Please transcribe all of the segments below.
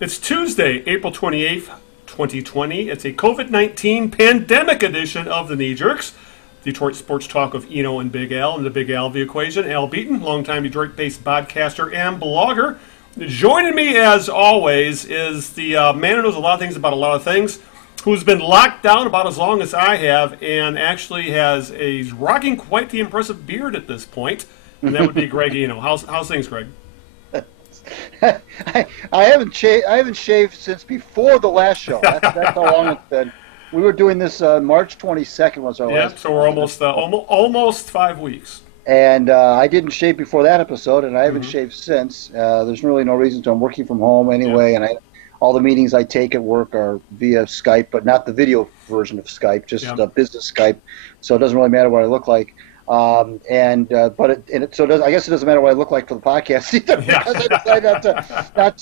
It's Tuesday, April 28th, 2020. It's a COVID-19 pandemic edition of the Knee Jerks, Detroit sports talk of Eno and Big Al and the Big Al of the equation. Al Beaton, longtime Detroit-based podcaster and blogger. Joining me, as always, is the man who knows a lot of things about a lot of things, who's been locked down about as long as I have, and actually he's rocking quite the impressive beard at this point, and that would be Greg Eno. How's things, Greg? I haven't shaved since before the last show. That's how long it's been. We were doing this March 22nd was our last. Yeah, so we're almost 5 weeks. And I didn't shave before that episode, and I haven't shaved since. There's really no reason to. I'm working from home anyway, and all the meetings I take at work are via Skype, but not the video version of Skype, just business Skype. So it doesn't really matter what I look like. I guess it doesn't matter what I look like for the podcast either, because I decided not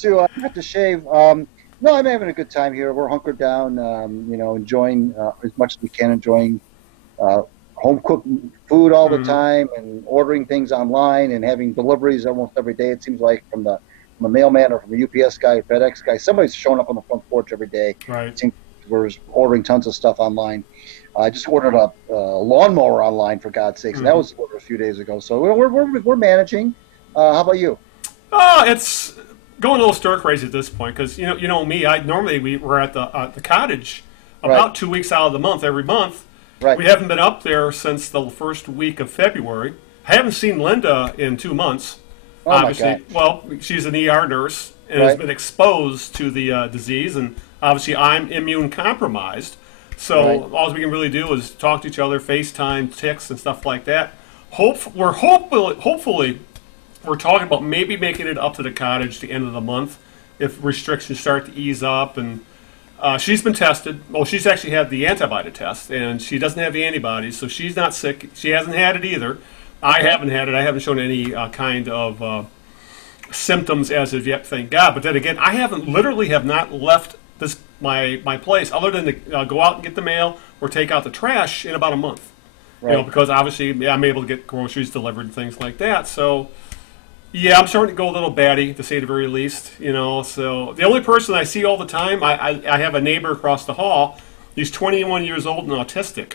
to shave. No, I'm having a good time here. We're hunkered down, enjoying as much as we can, enjoying home cooked food all the time, and ordering things online and having deliveries almost every day. It seems like from a mailman or from a UPS guy or FedEx guy, somebody's showing up on the front porch every day. Right. It seems we're ordering tons of stuff online. I just ordered a lawnmower online, for God's sakes, and that was ordered a few days ago. So we're managing. How about you? It's going a little stir crazy at this point because you know me. We're at the cottage about 2 weeks out of the month every month. Right. We haven't been up there since the first week of February. I haven't seen Linda in 2 months. Oh obviously, my God. Well, she's an ER nurse and has been exposed to the disease, and obviously I'm immune compromised. So all we can really do is talk to each other, FaceTime, texts, and stuff like that. Hopefully, we're talking about maybe making it up to the cottage the end of the month if restrictions start to ease up. And she's been tested. Well, she's actually had the antibody test, and she doesn't have the antibodies, so she's not sick. She hasn't had it either. I haven't had it. I haven't shown any kind of symptoms as of yet, thank God. But then again, I literally have not left my place other than to go out and get the mail or take out the trash in about a month. Right. Because obviously I'm able to get groceries delivered and things like that. So yeah, I'm starting to go a little batty, to say the very least. So the only person I see all the time, I have a neighbor across the hall. He's 21 years old and autistic,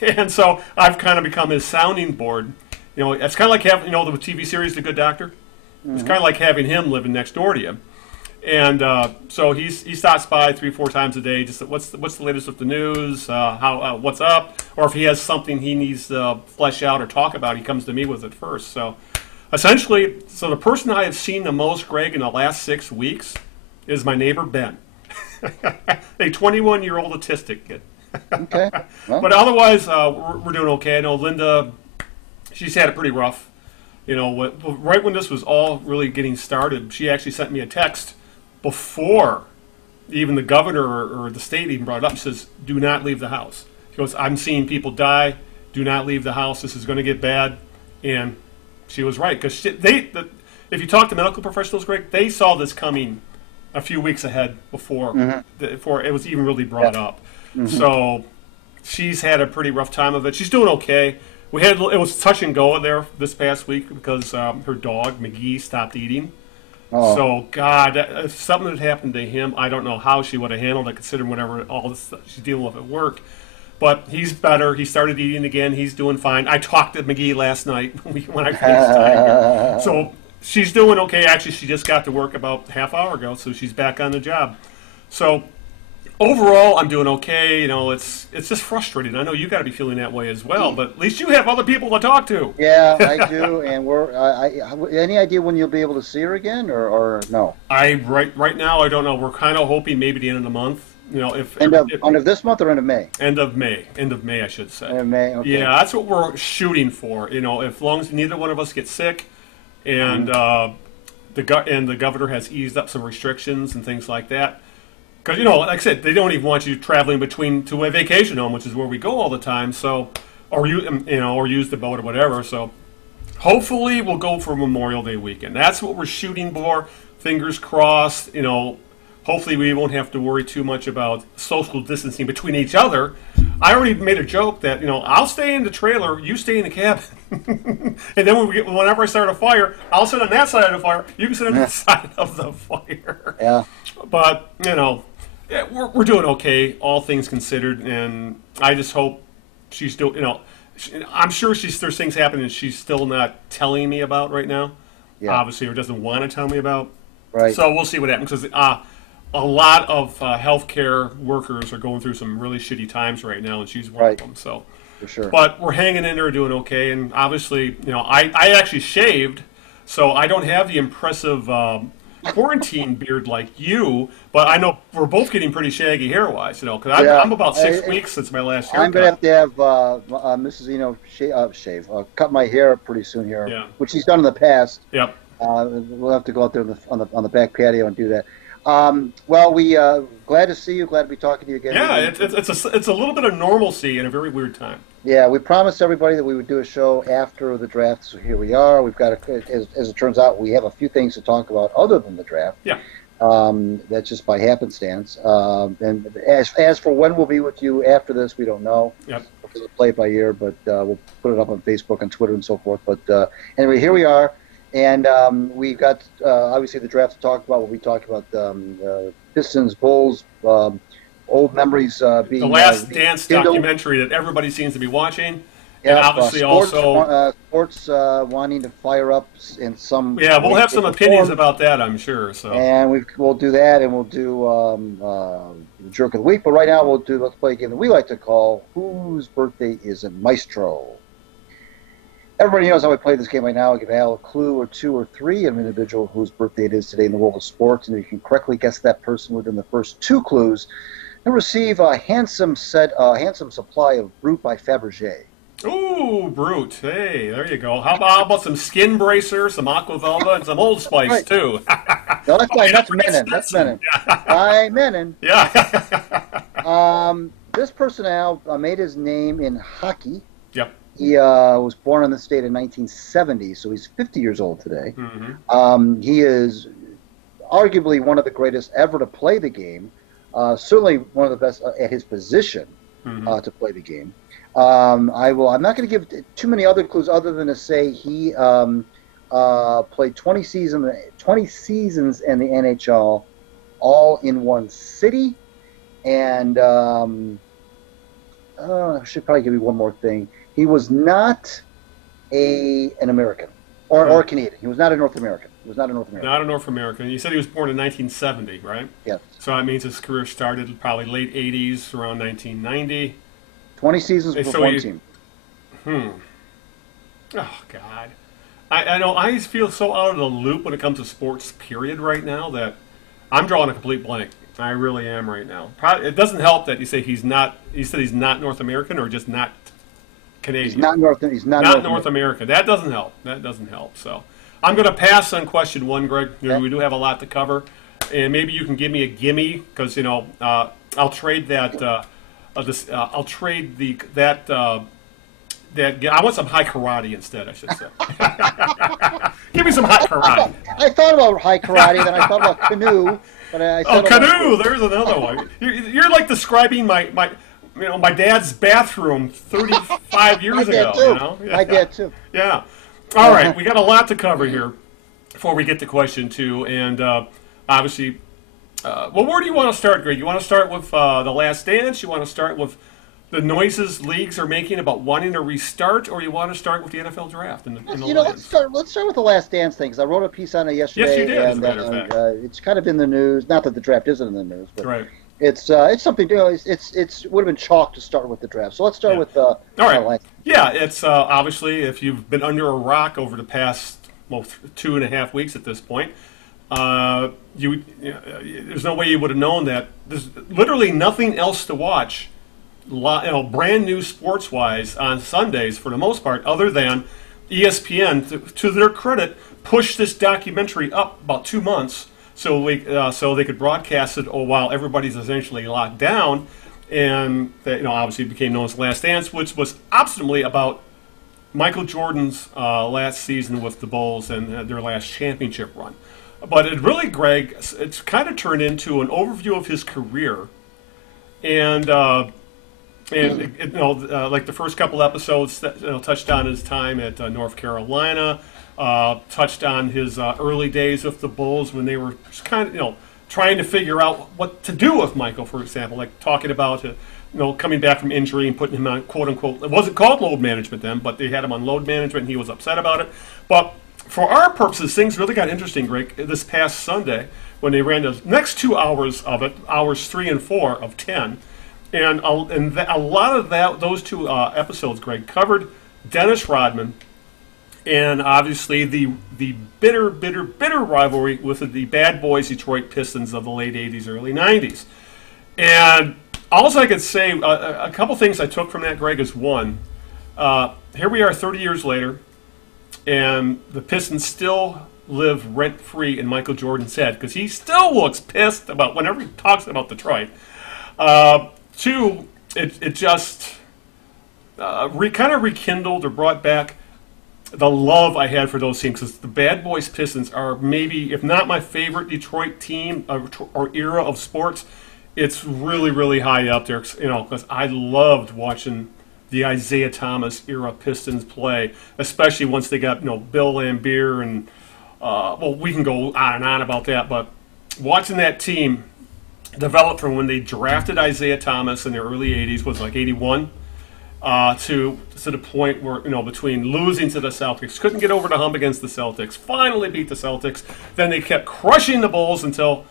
and so I've kind of become his sounding board. It's kind of like having the TV series The Good Doctor. It's kind of like having him living next door to you. And so he stops by 3-4 times a day. Just what's the latest with the news? What's up? Or if he has something he needs to flesh out or talk about, he comes to me with it first. So essentially, the person I have seen the most, Greg, in the last 6 weeks is my neighbor Ben, a 21-year-old autistic kid. Okay. Well. But otherwise, we're doing okay. I know Linda, she's had it pretty rough. Right when this was all really getting started, she actually sent me a text before even the governor or the state even brought it up. She says, "Do not leave the house." She goes, "I'm seeing people die. Do not leave the house. This is going to get bad." And she was right, because if you talk to medical professionals, Greg, they saw this coming a few weeks ahead before it was even really brought up. So she's had a pretty rough time of it. She's doing okay. It was touch and go there this past week because her dog McGee stopped eating. Oh. So God, if something had happened to him, I don't know how she would have handled it, considering whatever all this stuff she's dealing with at work. But he's better. He started eating again. He's doing fine. I talked to McGee last night when I FaceTimed her. So she's doing okay. Actually, she just got to work about half hour ago, so she's back on the job. So overall, I'm doing okay. It's just frustrating. I know you got to be feeling that way as well, but at least you have other people to talk to. Yeah, I do. And any idea when you'll be able to see her again, or no? Right now, I don't know. We're kind of hoping maybe the end of the month. End of this month or end of May? End of May, I should say. End of May. Okay. Yeah, that's what we're shooting for. As long as neither one of us gets sick, and the governor has eased up some restrictions and things like that. Because, like I said, they don't even want you traveling to a vacation home, which is where we go all the time. So, or use the boat or whatever. So, hopefully, we'll go for Memorial Day weekend. That's what we're shooting for. Fingers crossed. Hopefully, we won't have to worry too much about social distancing between each other. I already made a joke that I'll stay in the trailer, you stay in the cabin, and then whenever I start a fire, I'll sit on that side of the fire. You can sit on that side of the fire. there. Yeah. But, yeah, we're doing okay, all things considered, and I just hope she's still, I'm sure there's things happening she's still not telling me about right now, Yeah. obviously, or doesn't want to tell me about. Right. So we'll see what happens, because a lot of healthcare workers are going through some really shitty times right now, and she's one of them. So, for sure. But we're hanging in there, doing okay, and obviously, I actually shaved, so I don't have the impressive quarantine beard like you, but I know we're both getting pretty shaggy hair-wise, because I'm about 6 weeks since my last haircut. I'm going to have Mrs. Eno cut my hair pretty soon here, which she's done in the past. Yep. We'll have to go out there on the back patio and do that. Well, we glad to see you. Glad to be talking to you again. Yeah, it's a little bit of normalcy in a very weird time. Yeah, we promised everybody that we would do a show after the draft, so here we are. We've got, as it turns out, we have a few things to talk about other than the draft. Yeah. That's just by happenstance. And as for when we'll be with you after this, we don't know. Yep. We'll play it by ear, but we'll put it up on Facebook and Twitter and so forth. But anyway, here we are. And we've got, obviously, the draft to talk about. We'll be talking about Pistons, Bulls, old memories being... The Last Dance documentary that everybody seems to be watching. Yeah, and obviously sports wanting to fire up in some... Yeah, we'll have some opinions about that, I'm sure. So. And we'll do that, and we'll do Jerk of the Week. But right now, let's play a game that we like to call Whose Birthday Is It, Maestro? Everybody knows how we play this game right now. I'll give Al a clue or two or three of an individual whose birthday it is today in the world of sports, and if you can correctly guess that person within the first two clues, you'll receive a handsome supply of Brut by Fabergé. Ooh, Brut. Hey, there you go. How about some Skin Bracer, some Aqua Velva, and some Old Spice, too? No, that's Menon. That's Menon. By Menon. Yeah. This person, Al, made his name in hockey. Yep. He was born in the state in 1970, so he's 50 years old today. Mm-hmm. He is arguably one of the greatest ever to play the game. Certainly one of the best at his position to play the game. I'm not going to give too many other clues other than to say he played 20 seasons in the NHL, all in one city. And I should probably give you one more thing. He was not an American or Canadian. He was not a North American. Not a North American. You said he was born in 1970, right? Yes. So that means his career started probably late 80s, around 1990. 20 seasons with one team. Oh, God. I know I feel so out of the loop when it comes to sports, period, right now, that I'm drawing a complete blank. I really am right now. It doesn't help that you say he's not North American or just not Canadian. He's not North American. That doesn't help. So I'm going to pass on question one, Greg. Okay. We do have a lot to cover, and maybe you can give me a gimme because I'll trade that. I'll trade that. I want some high karate instead. I should say. Give me some high karate. I thought about high karate, then I thought about canoe. But canoe. There's another one. You're like describing my dad's bathroom 35 years ago. Too. Yeah. I did too. Yeah. All right, we got a lot to cover here before we get to question two, and obviously, where do you want to start, Greg? You want to start with The Last Dance? You want to start with the noises leagues are making about wanting to restart, or you want to start with the NFL draft? Let's start with The Last Dance thing, because I wrote a piece on it yesterday. Yes, you did, as a matter of fact. It's kind of in the news. Not that the draft isn't in the news, but right. It's something. It would have been chalk to start with the draft. So let's start with. All right. Yeah, it's obviously if you've been under a rock over the past 2.5 weeks at this point, there's no way you would have known that there's literally nothing else to watch. Brand new sports wise on Sundays for the most part, other than ESPN, to their credit, pushed this documentary up about 2 months. So they could broadcast it while everybody's essentially locked down, and that obviously became known as Last Dance, which was obstinately about Michael Jordan's last season with the Bulls and their last championship run. But it really, Greg, it's kind of turned into an overview of his career, and like the first couple episodes touched on his time at North Carolina. Touched on his early days with the Bulls when they were kind of, trying to figure out what to do with Michael, for example, like talking about coming back from injury and putting him on quote unquote. It wasn't called load management then, but they had him on load management, and he was upset about it. But for our purposes, things really got interesting, Greg, this past Sunday when they ran the next 2 hours of it, hours 3 and 4 of 10, and a lot of those two episodes, Greg, covered Dennis Rodman. And obviously the bitter rivalry with the bad boys Detroit Pistons of the late 80s, early 90s. And all I could say, a couple things I took from that, Greg, is one, here we are 30 years later, and the Pistons still live rent-free in Michael Jordan's head, because he still looks pissed about whenever he talks about Detroit. Two, it just kind of rekindled or brought back the love I had for those teams, because the Bad Boys Pistons are maybe, if not my favorite Detroit team or era of sports, it's really, really high up there. Because I loved watching the Isaiah Thomas era Pistons play, especially once they got Bill Laimbeer and we can go on and on about that. But watching that team develop from when they drafted Isaiah Thomas in the early '80s was like '81. To the point where, between losing to the Celtics, couldn't get over the hump against the Celtics, finally beat the Celtics, then they kept crushing the Bulls until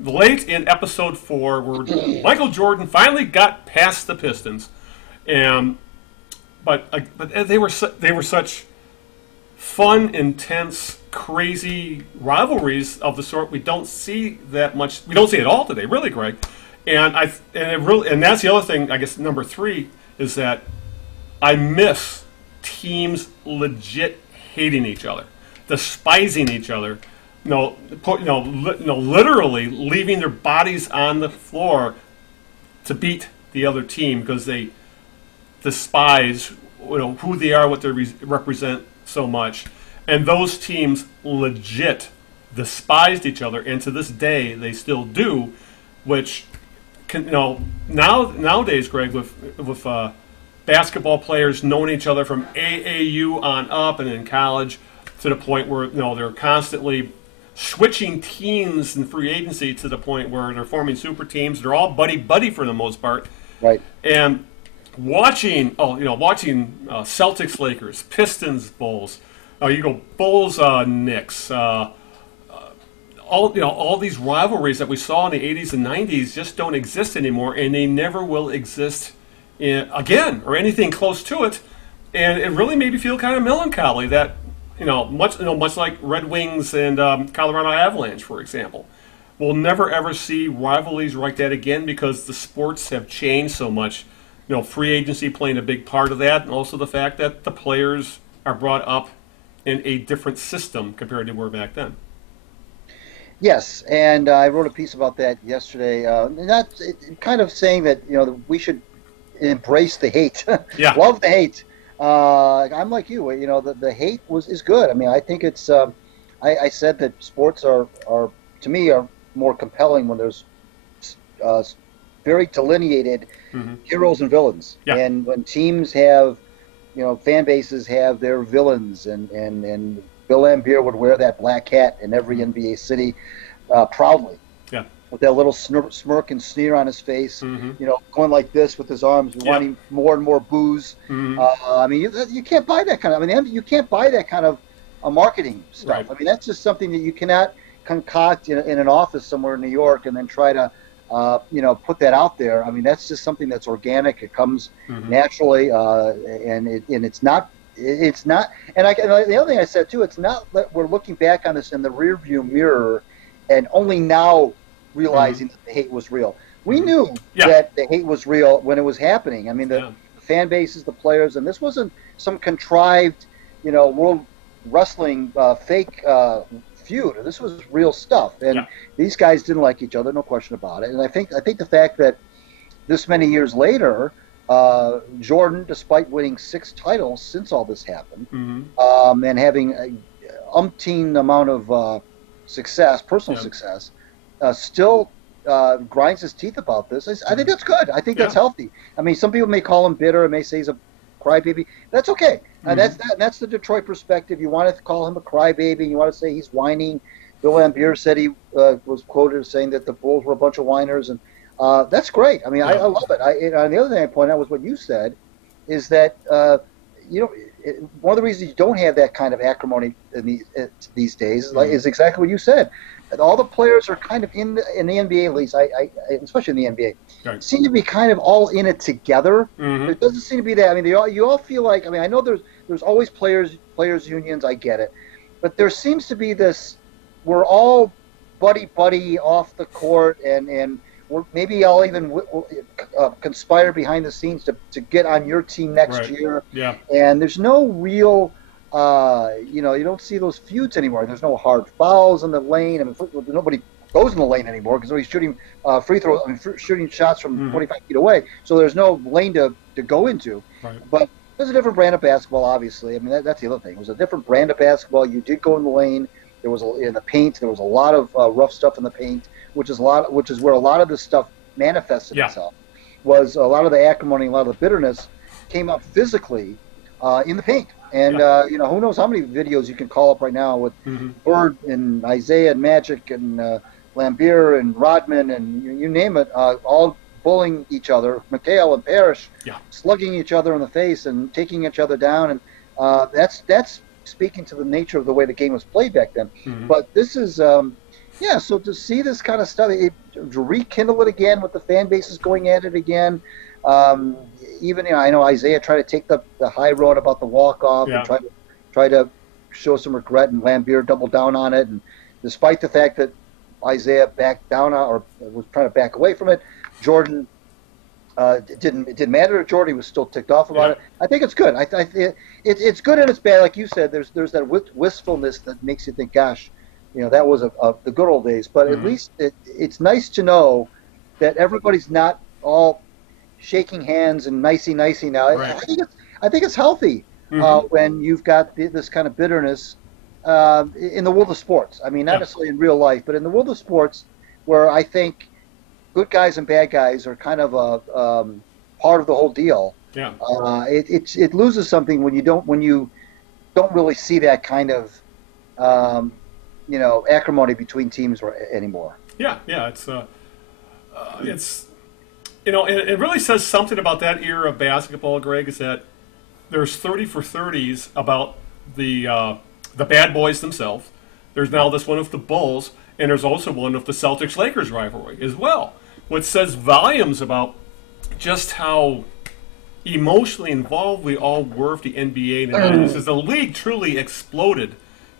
late in episode 4, where Michael Jordan finally got past the Pistons. But they were such fun, intense, crazy rivalries of the sort we don't see that much. We don't see it all today, really, Greg. And that's the other thing. I guess number 3 is that I miss teams legit hating each other, despising each other, literally leaving their bodies on the floor to beat the other team because they despise who they are, what they represent so much. And those teams legit despised each other, and to this day they still do, which nowadays, Greg, with basketball players knowing each other from AAU on up and in college, to the point where they're constantly switching teams in free agency to the point where they're forming super teams. They're all buddy for the most part. Right. And watching Celtics, Lakers, Pistons, Bulls. You go Bulls, Knicks. All these rivalries that we saw in the 80s and 90s just don't exist anymore, and they never will exist again or anything close to it. And it really made me feel kind of melancholy that much like Red Wings and Colorado Avalanche, for example, we'll never ever see rivalries like that again because the sports have changed so much. Free agency playing a big part of that, and also the fact that the players are brought up in a different system compared to where back then. Yes, and I wrote a piece about that yesterday. And that's kind of saying that we should embrace the hate, yeah. Love the hate. I'm like you. The hate is good. I mean, I think it's. I said that sports are to me are more compelling when there's very delineated heroes and villains, yeah. And when teams have, fan bases have their villains, and Bill Laimbeer would wear that black hat in every NBA city proudly. Yeah. With that little smirk and sneer on his face, going like this with his arms, wanting more and more booze. I mean, you can't buy that kind of. I mean, you can't buy that kind of marketing stuff. Right. I mean, that's just something that you cannot concoct in an office somewhere in New York and then try to, put that out there. I mean, that's just something that's organic. It comes naturally, and it's not. It's not. And the other thing I said too, it's not that we're looking back on this in the rearview mirror, and only now realizing that the hate was real. We knew that the hate was real when it was happening. I mean, the fan bases, the players, and this wasn't some contrived, World Wrestling fake feud. This was real stuff, and these guys didn't like each other, no question about it. And I think the fact that this many years later, Jordan, despite winning 6 titles since all this happened, and having an umpteen amount of success, personal success, still grinds his teeth about this. I think that's good. I think that's healthy. I mean, some people may call him bitter and may say he's a crybaby. That's okay. That's the Detroit perspective. You want to call him a crybaby. You want to say he's whining. Bill Laimbeer said he was quoted as saying that the Bulls were a bunch of whiners, and that's great. I mean, I Yeah. love it. And the other thing I pointed out was what you said, is that you know one of the reasons you don't have that kind of acrimony these days is exactly what you said. All the players are kind of in the NBA, at least, especially in the NBA, Right. seem to be kind of all in it together. There Mm-hmm. doesn't seem to be that. I mean, you all feel like. I mean, I know there's always players unions. I get it, but there seems to be this. We're all buddy off the court, and maybe I'll even conspire behind the scenes to get on your team next Right. year. Yeah. And there's no real, you don't see those feuds anymore. There's no hard fouls in the lane. I mean, nobody goes in the lane anymore because nobody's shooting free throw. I mean, shooting shots from 25 feet away. So there's no lane to go into. Right. But there's a different brand of basketball, obviously. I mean, that's the other thing. It was a different brand of basketball. You did go in the lane. There was in the paint. There was a lot of rough stuff in the paint, which is where a lot of this stuff manifested itself. Was a lot of the acrimony, a lot of the bitterness came up physically in the paint. And who knows how many videos you can call up right now with Bird and Isaiah and Magic and Laimbeer and Rodman and you name it, all bullying each other, McHale and Parrish, slugging each other in the face and taking each other down, and that's speaking to the nature of the way the game was played back then. But this is, so to see this kind of stuff, to rekindle it again with the fan bases going at it again. Even I know Isaiah tried to take the high road about the walk off and try to show some regret, and Laimbeer doubled down on it. And despite the fact that Isaiah backed down or was trying to back away from it, Jordan. It didn't matter to Jordan. He was still ticked off about it. I think it's good. It's good and it's bad. Like you said, there's that wistfulness that makes you think, gosh, that was the good old days. But at least it's nice to know that everybody's not all shaking hands and nicey now. Right. I think it's healthy when you've got this kind of bitterness in the world of sports. I mean, not necessarily in real life, but in the world of sports, where I think good guys and bad guys are kind of a part of the whole deal. Yeah. It loses something when you don't really see that kind of acrimony between teams anymore. Yeah. It's it really says something about that era of basketball, Greg, is that there's 30 for 30s about the bad boys themselves. There's now this one of the Bulls, and there's also one of the Celtics-Lakers rivalry as well, which says volumes about just how emotionally involved we all were with the NBA. And the league truly exploded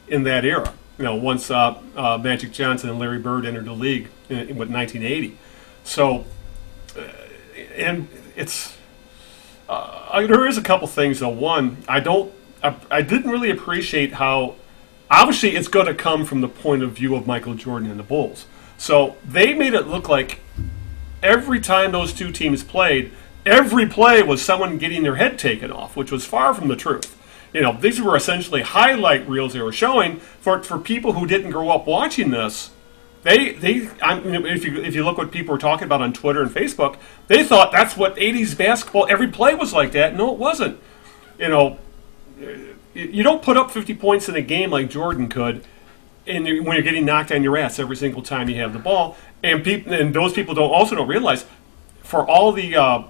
in that era. Once Magic Johnson and Larry Bird entered the league in 1980. So, and it's there is a couple things though. One, I didn't really appreciate how. Obviously, it's going to come from the point of view of Michael Jordan and the Bulls. So they made it look like every time those two teams played, every play was someone getting their head taken off, which was far from the truth. These were essentially highlight reels they were showing for people who didn't grow up watching this. If you look what people were talking about on Twitter and Facebook, they thought that's what 80s basketball, every play was like that. No, it wasn't. You don't put up 50 points in a game like Jordan could when you're getting knocked on your ass every single time you have the ball. And those people don't realize, for all the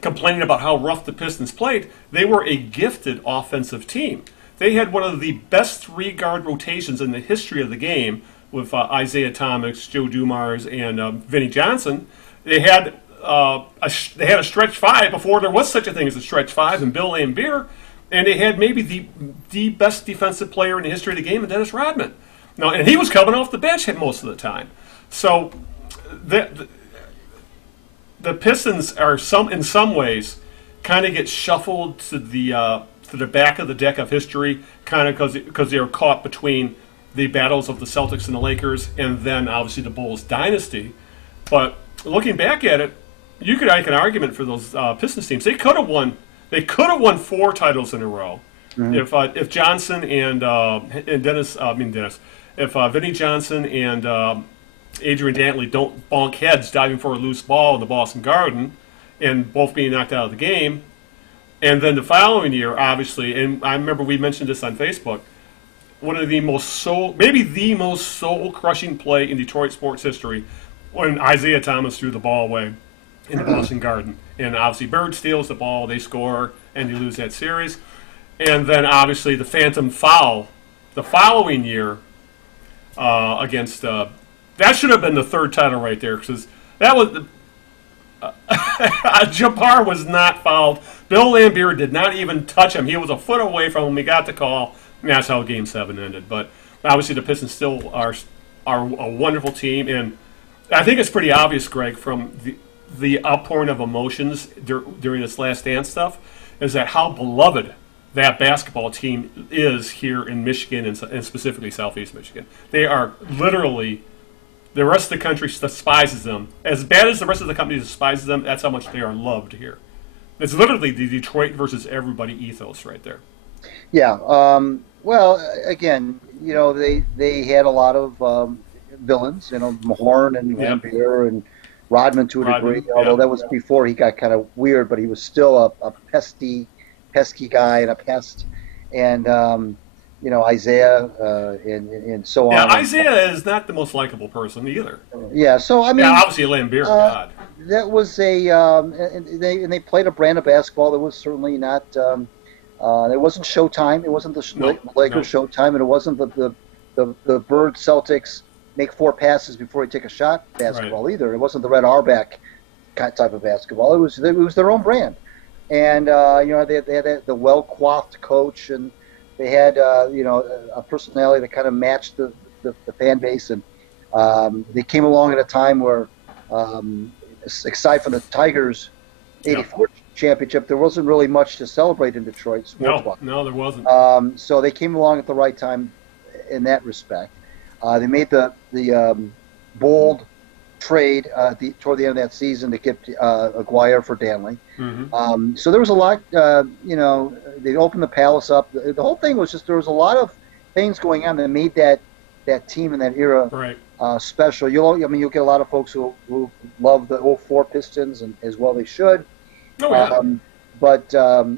complaining about how rough the Pistons played, they were a gifted offensive team. They had one of the best three-guard rotations in the history of the game with Isaiah Thomas, Joe Dumars, and Vinnie Johnson. They had a stretch five before there was such a thing as a stretch five, and Bill Laimbeer. And they had maybe the best defensive player in the history of the game, Dennis Rodman. Now, and he was coming off the bench most of the time. So the Pistons are in some ways kind of get shuffled to the back of the deck of history, kind of because they were caught between the battles of the Celtics and the Lakers, and then obviously the Bulls dynasty. But looking back at it, you could make an argument for those Pistons teams. They could have won 4 titles in a row if Johnson and if Vinnie Johnson and Adrian Dantley don't bonk heads diving for a loose ball in the Boston Garden, and both being knocked out of the game, and then the following year, obviously, and I remember we mentioned this on Facebook, one of the maybe the most soul-crushing play in Detroit sports history when Isaiah Thomas threw the ball away in the Boston Garden. And obviously Bird steals the ball, they score, and they lose that series. And then obviously the phantom foul the following year against that should have been the third title right there, because that was Jabbar was not fouled. Bill Laimbeer did not even touch him. He was a foot away from him. He got the call, and that's how Game 7 ended. But obviously the Pistons still are a wonderful team, and I think it's pretty obvious, Greg, from the outpouring of emotions during this Last Dance stuff, is that how beloved that basketball team is here in Michigan, and specifically Southeast Michigan. They are literally, the rest of the country despises them. As bad as the rest of the country despises them, that's how much they are loved here. It's literally the Detroit versus everybody ethos right there. Yeah. Well, again, they had a lot of villains, Mahorn and Laimbeer and Rodman to a degree, although that was before he got kind of weird, but he was still a pesky guy and a pest. And, Isaiah and so on. Yeah, Isaiah is not the most likable person either. Yeah, so I mean, obviously Laimbeer, God. That was and they played a brand of basketball that was certainly not. It wasn't Showtime. It wasn't the Lakers Showtime, and it wasn't the Bird Celtics make 4 passes before you take a shot basketball either. It wasn't the Red Auerbach type of basketball. It was their own brand, and they had the well coiffed coach, and they had a personality that kind of matched the fan base, and they came along at a time where, aside from the Tigers' '84 championship, there wasn't really much to celebrate in Detroit sports-wise. No, there wasn't. So they came along at the right time in that respect. They made the bold trade toward the end of that season to get Aguirre for Danley. Mm-hmm. So there was a lot, they opened the Palace up. The whole thing was just, there was a lot of things going on that made that team in that era special. You'll get a lot of folks who love the '04 Pistons, and as well they should. Oh, yeah. But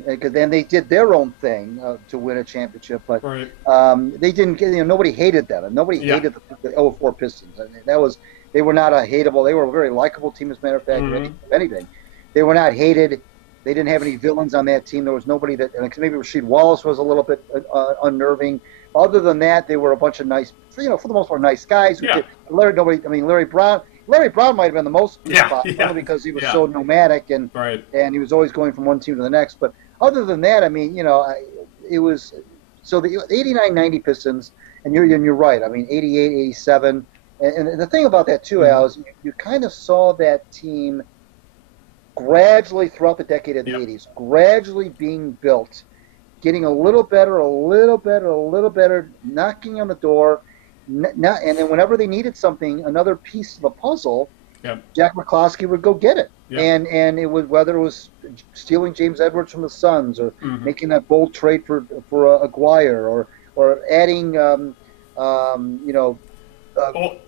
because then they did their own thing to win a championship, but they didn't get. Nobody hated them, and nobody hated the '04 Pistons. I mean, they were not a hateable. They were a very likable team, as a matter of fact. If anything, they were not hated. They didn't have any villains on that team. There was nobody that. Maybe Rasheed Wallace was a little bit unnerving. Other than that, they were a bunch of nice, for the most part, nice guys. Larry Brown. Larry Brown might have been the most only because he was so nomadic and he was always going from one team to the next. But other than that, it was so the '89-'90 Pistons, and you're right. 88, '87, and the thing about that too, Al, is you kind of saw that team gradually throughout the decade of the '80s, gradually being built, getting a little better, knocking on the door. And then whenever they needed something, another piece of the puzzle, Jack McCloskey would go get it. And it was, whether it was stealing James Edwards from the Suns, or making that bold trade for Aguirre, or adding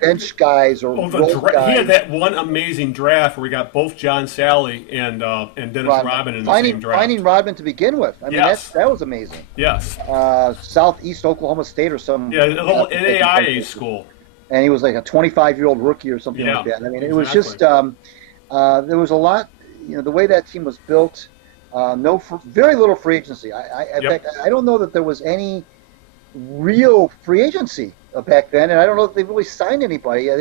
bench guys or role guys. He had that one amazing draft where he got both John Sally and Dennis Rodman in the same draft. Finding Rodman to begin with. That was amazing. Yes. Southeast Oklahoma State or some. Yeah, a little NAIA school. And he was like a 25-year-old rookie or something like that. It was just there was a lot. The way that team was built, very little free agency. In fact, I don't know that there was any real free agency back then, and I don't know if they really signed anybody. I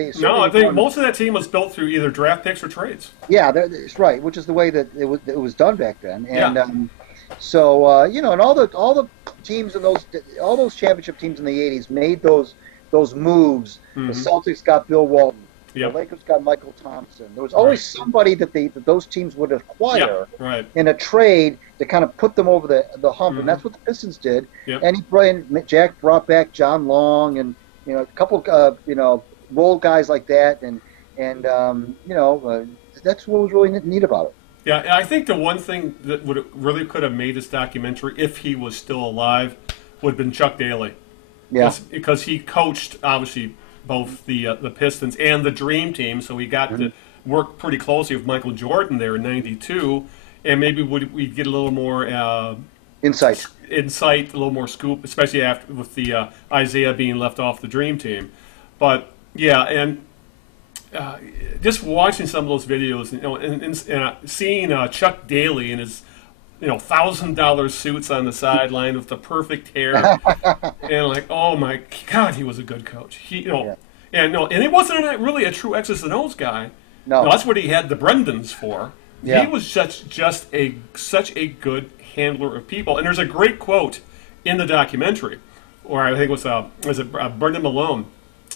think most of that team was built through either draft picks or trades. Yeah, that's right, which is the way that it was done back then. And and all the teams and all those championship teams in the '80s made those moves. Mm-hmm. The Celtics got Bill Walton. The Lakers got Michael Thompson. There was always somebody that those teams would acquire in a trade to kind of put them over the hump, and that's what the Pistons did. And Jack brought back John Long and a couple role guys like that, and that's what was really neat about it. Yeah, I think the one thing that really could have made this documentary, if he was still alive, would have been Chuck Daly. Yeah, because he coached obviously both the Pistons and the Dream Team, so he got to work pretty closely with Michael Jordan there in '92, and maybe we'd get a little more insight insight, a little more scoop, especially after with the Isaiah being left off the Dream Team. But yeah, and just watching some of those videos, and seeing Chuck Daly in his $1,000 suits on the sideline with the perfect hair, and like, oh my God, he was a good coach. And he wasn't really a true X's and O's guy. No, that's what he had the Brendans for. Yeah. He was such a good handler of people. And there's a great quote in the documentary, or I think it was Brendan Malone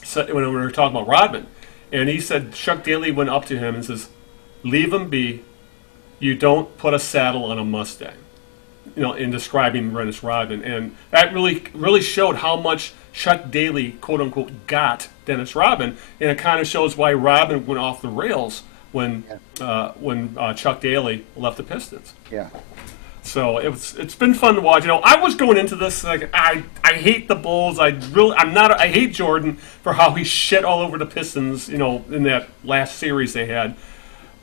said, when we were talking about Rodman, and he said Chuck Daly went up to him and says, "Leave him be. You don't put a saddle on a Mustang." In describing Dennis Rodman, and that really showed how much Chuck Daly, quote unquote, got Dennis Rodman, and it kind of shows why Rodman went off the rails when Chuck Daly left the Pistons. Yeah. So it's been fun to watch. I was going into this like I hate the Bulls. I hate Jordan for how he shit all over the Pistons. In that last series they had.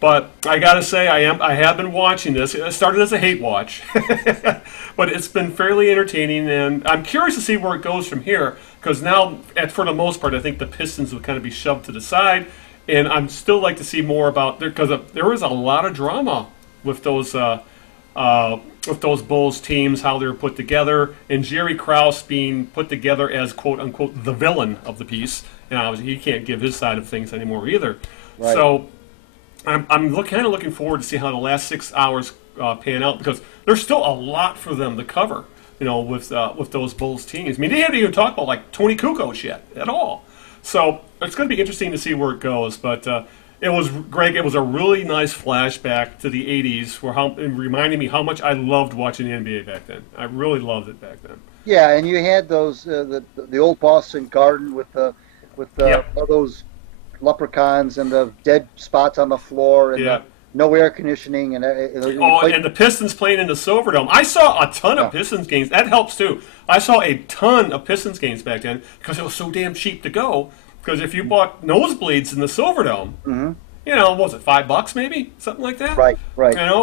But I gotta say, I have been watching this. It started as a hate watch, but it's been fairly entertaining, and I'm curious to see where it goes from here. Because now, for the most part, I think the Pistons will kind of be shoved to the side, and I'm still like to see more about because there was a lot of drama with those Bulls teams, how they were put together, and Jerry Krause being put together as quote unquote the villain of the piece, and obviously he can't give his side of things anymore either. Right. So I'm kind of looking forward to see how the last 6 hours pan out, because there's still a lot for them to cover, with those Bulls teams. I mean, they haven't even talked about like Tony Kukoc yet at all. So it's going to be interesting to see where it goes. But it was Greg. It was a really nice flashback to the '80s, it reminded me how much I loved watching the NBA back then. I really loved it back then. Yeah, and you had those the old Boston Garden with all those leprechauns and the dead spots on the floor and no air conditioning and the Pistons playing in the Silverdome. I saw a ton of Pistons games. That helps too. I saw a ton of Pistons games back then because it was so damn cheap to go. Because if you bought nosebleeds in the Silverdome, what was it, $5 maybe, something like that? Right.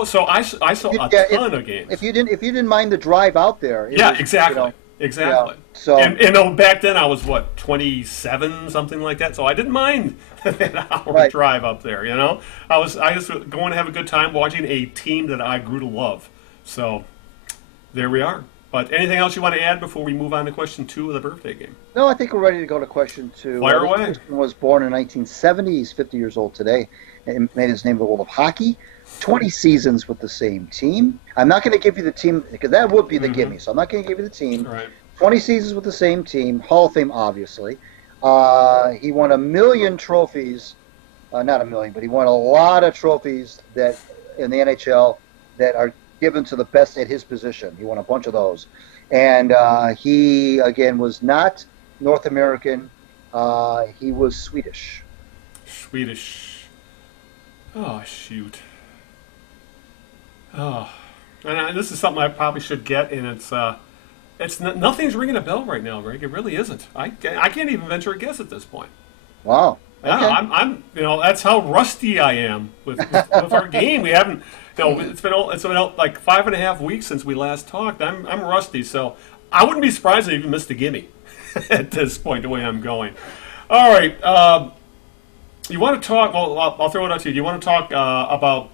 So I saw a ton of games. If you didn't mind the drive out there, exactly. Exactly. Yeah, so and back then I was 27, something like that. So I didn't mind that hour drive up there. I just going to have a good time watching a team that I grew to love. So there we are. But anything else you want to add before we move on to question 2 of the birthday game? No, I think we're ready to go to question 2. Fire away. Christian was born in 1970. He's 50 years old today. And made his name in the world of hockey. 20 seasons with the same team. I'm not going to give you the team because that would be the gimme. So I'm not going to give you the team. Right. 20 seasons with the same team. Hall of Fame, obviously. He won 1 million trophies. Not 1 million, but he won a lot of trophies that in the NHL that are given to the best at his position. He won a bunch of those. And he, again, was not North American. He was Swedish. Oh, shoot. Oh, and this is something I probably should get, and nothing's ringing a bell right now, Greg. It really isn't. I can't even venture a guess at this point. Wow. Okay. Yeah, I'm that's how rusty I am with our game. We haven't, it's been like 5.5 weeks since we last talked. I'm rusty, so I wouldn't be surprised if I even missed a gimme at this point. The way I'm going. All right. You want to talk? Well, I'll throw it out to you. Do you want to talk about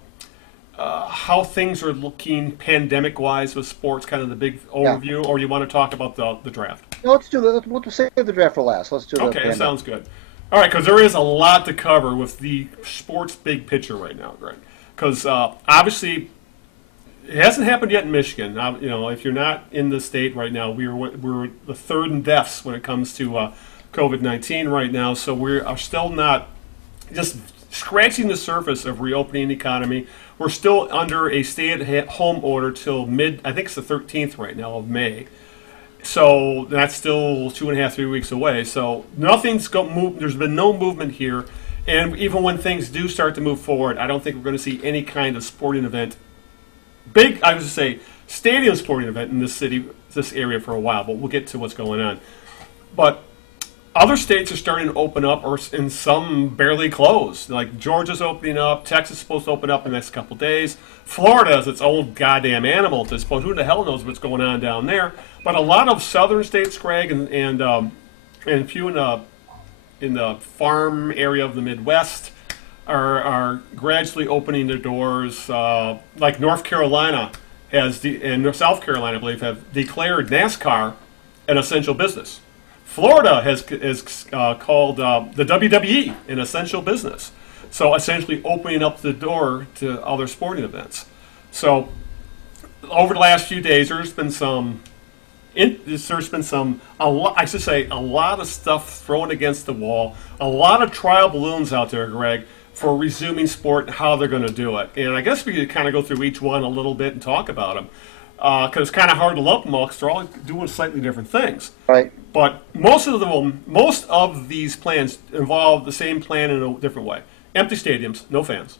how things are looking pandemic-wise with sports, kind of the big overview, or you want to talk about the draft? No, let's do that. We'll save the draft for last. Let's do the Okay, that sounds good. All right, because there is a lot to cover with the sports big picture right now, Greg. Because obviously, it hasn't happened yet in Michigan. If you're not in the state right now, we're the third in deaths when it comes to COVID-19 right now. So we are still not just scratching the surface of reopening the economy. We're still under a stay-at-home order till I think it's the 13th right now of May. So that's still 2.5, 3 weeks away. So nothing's moved. There's been no movement here. And even when things do start to move forward, I don't think we're going to see any kind of sporting event, I would say, stadium sporting event in this area for a while. But we'll get to what's going on. But other states are starting to open up, and some barely closed. Like Georgia's opening up, Texas is supposed to open up in the next couple of days. Florida is its own goddamn animal at this point. Who the hell knows what's going on down there? But a lot of southern states, Greg, and a few in the farm area of the Midwest are gradually opening their doors. Like North Carolina and South Carolina, I believe, have declared NASCAR an essential business. Florida has called the WWE an essential business. So essentially opening up the door to other sporting events. So over the last few days, there's been a lot of stuff thrown against the wall, a lot of trial balloons out there, Greg, for resuming sport and how they're going to do it. And I guess we could kind of go through each one a little bit and talk about them. Because it's kind of hard to lump them all because they're all doing slightly different things. Right. But most of these plans involve the same plan in a different way. Empty stadiums, no fans.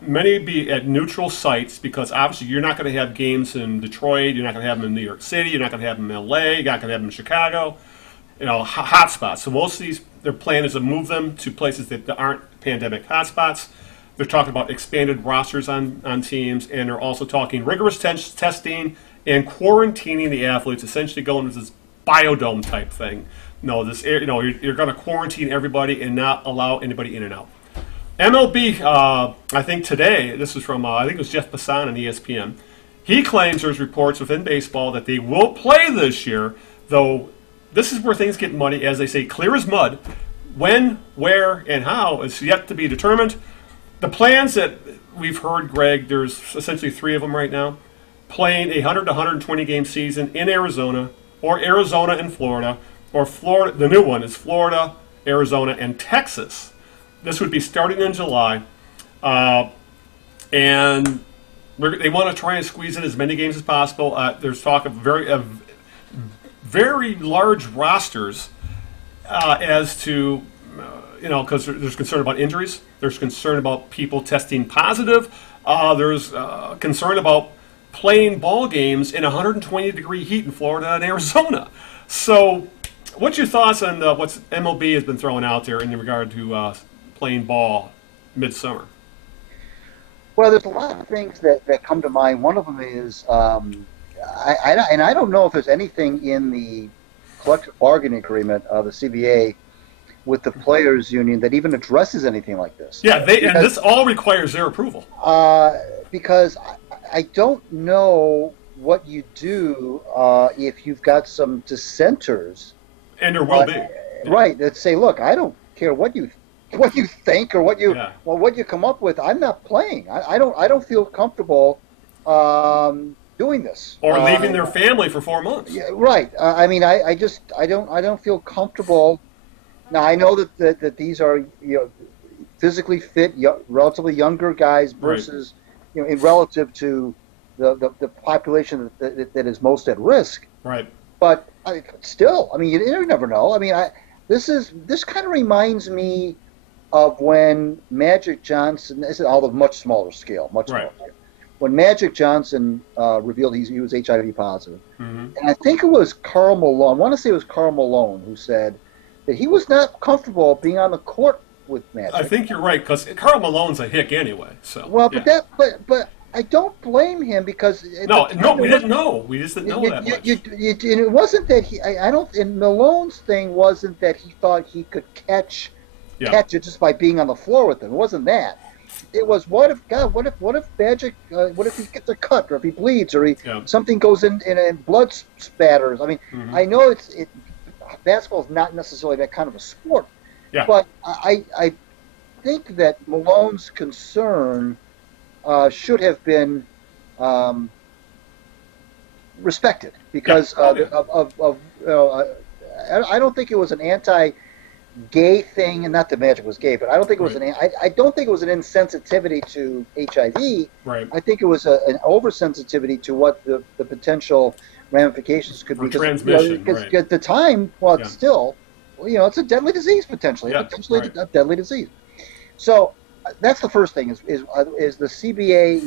Many be at neutral sites because obviously you're not going to have games in Detroit, you're not going to have them in New York City, you're not going to have them in LA, you're not going to have them in Chicago. Hot spots. So most of these, their plan is to move them to places that aren't pandemic hotspots. They're talking about expanded rosters on teams, and they're also talking rigorous testing and quarantining the athletes, essentially going with this biodome type thing. No, you're going to quarantine everybody and not allow anybody in and out. MLB, I think today, this is from, I think it was Jeff Passan on ESPN. He claims there's reports within baseball that they will play this year, though this is where things get muddy, as they say, clear as mud. When, where, and how is yet to be determined. The plans that we've heard, Greg, there's essentially 3 of them right now, playing a 100 to 120 game season in Arizona, or Arizona and Florida, or Florida. The new one is Florida, Arizona, and Texas. This would be starting in July, and they want to try and squeeze in as many games as possible. There's talk of very large rosters as to, because there's concern about injuries. There's concern about people testing positive. There's concern about playing ball games in 120-degree heat in Florida and Arizona. So what's your thoughts on what MLB has been throwing out there in regard to playing ball midsummer? Well, there's a lot of things that come to mind. One of them is, I don't know if there's anything in the collective bargaining agreement of the CBA with the players' union that even addresses anything like this. Yeah, and this all requires their approval. Because I don't know what you do if you've got some dissenters. And there will be. Right, that say, look, I don't care what you think or what you come up with. I'm not playing. I don't feel comfortable doing this. Or leaving their family for 4 months. Yeah, right. I don't feel comfortable. Now I know that these are physically fit, relatively younger guys versus in relative to the population that is most at risk. Right. But still, you never know. This kind of reminds me of when Magic Johnson. This is all the much smaller scale, smaller scale. When Magic Johnson revealed he was HIV positive, and I think it was Karl Malone. I want to say it was Karl Malone who said that he was not comfortable being on the court with Magic. I think you're right because Karl Malone's a hick anyway. So well, but I don't blame him because we didn't know. We just didn't know that much. And it wasn't that he. I don't. And Malone's thing wasn't that he thought he could catch it just by being on the floor with them. It wasn't that. It was what if Magic, what if he gets a cut or if he bleeds or something goes in and blood spatters. I know basketball is not necessarily that kind of a sport, but I think that Malone's concern should have been respected because I don't think it was an anti-gay thing, and not that Magic was gay, but I don't think it was I don't think it was an insensitivity to HIV. Right. I think it was an oversensitivity to what the potential ramifications could be. Transmission, because at the time, it's still, it's a deadly disease potentially, a deadly disease. So that's the first thing is the CBA.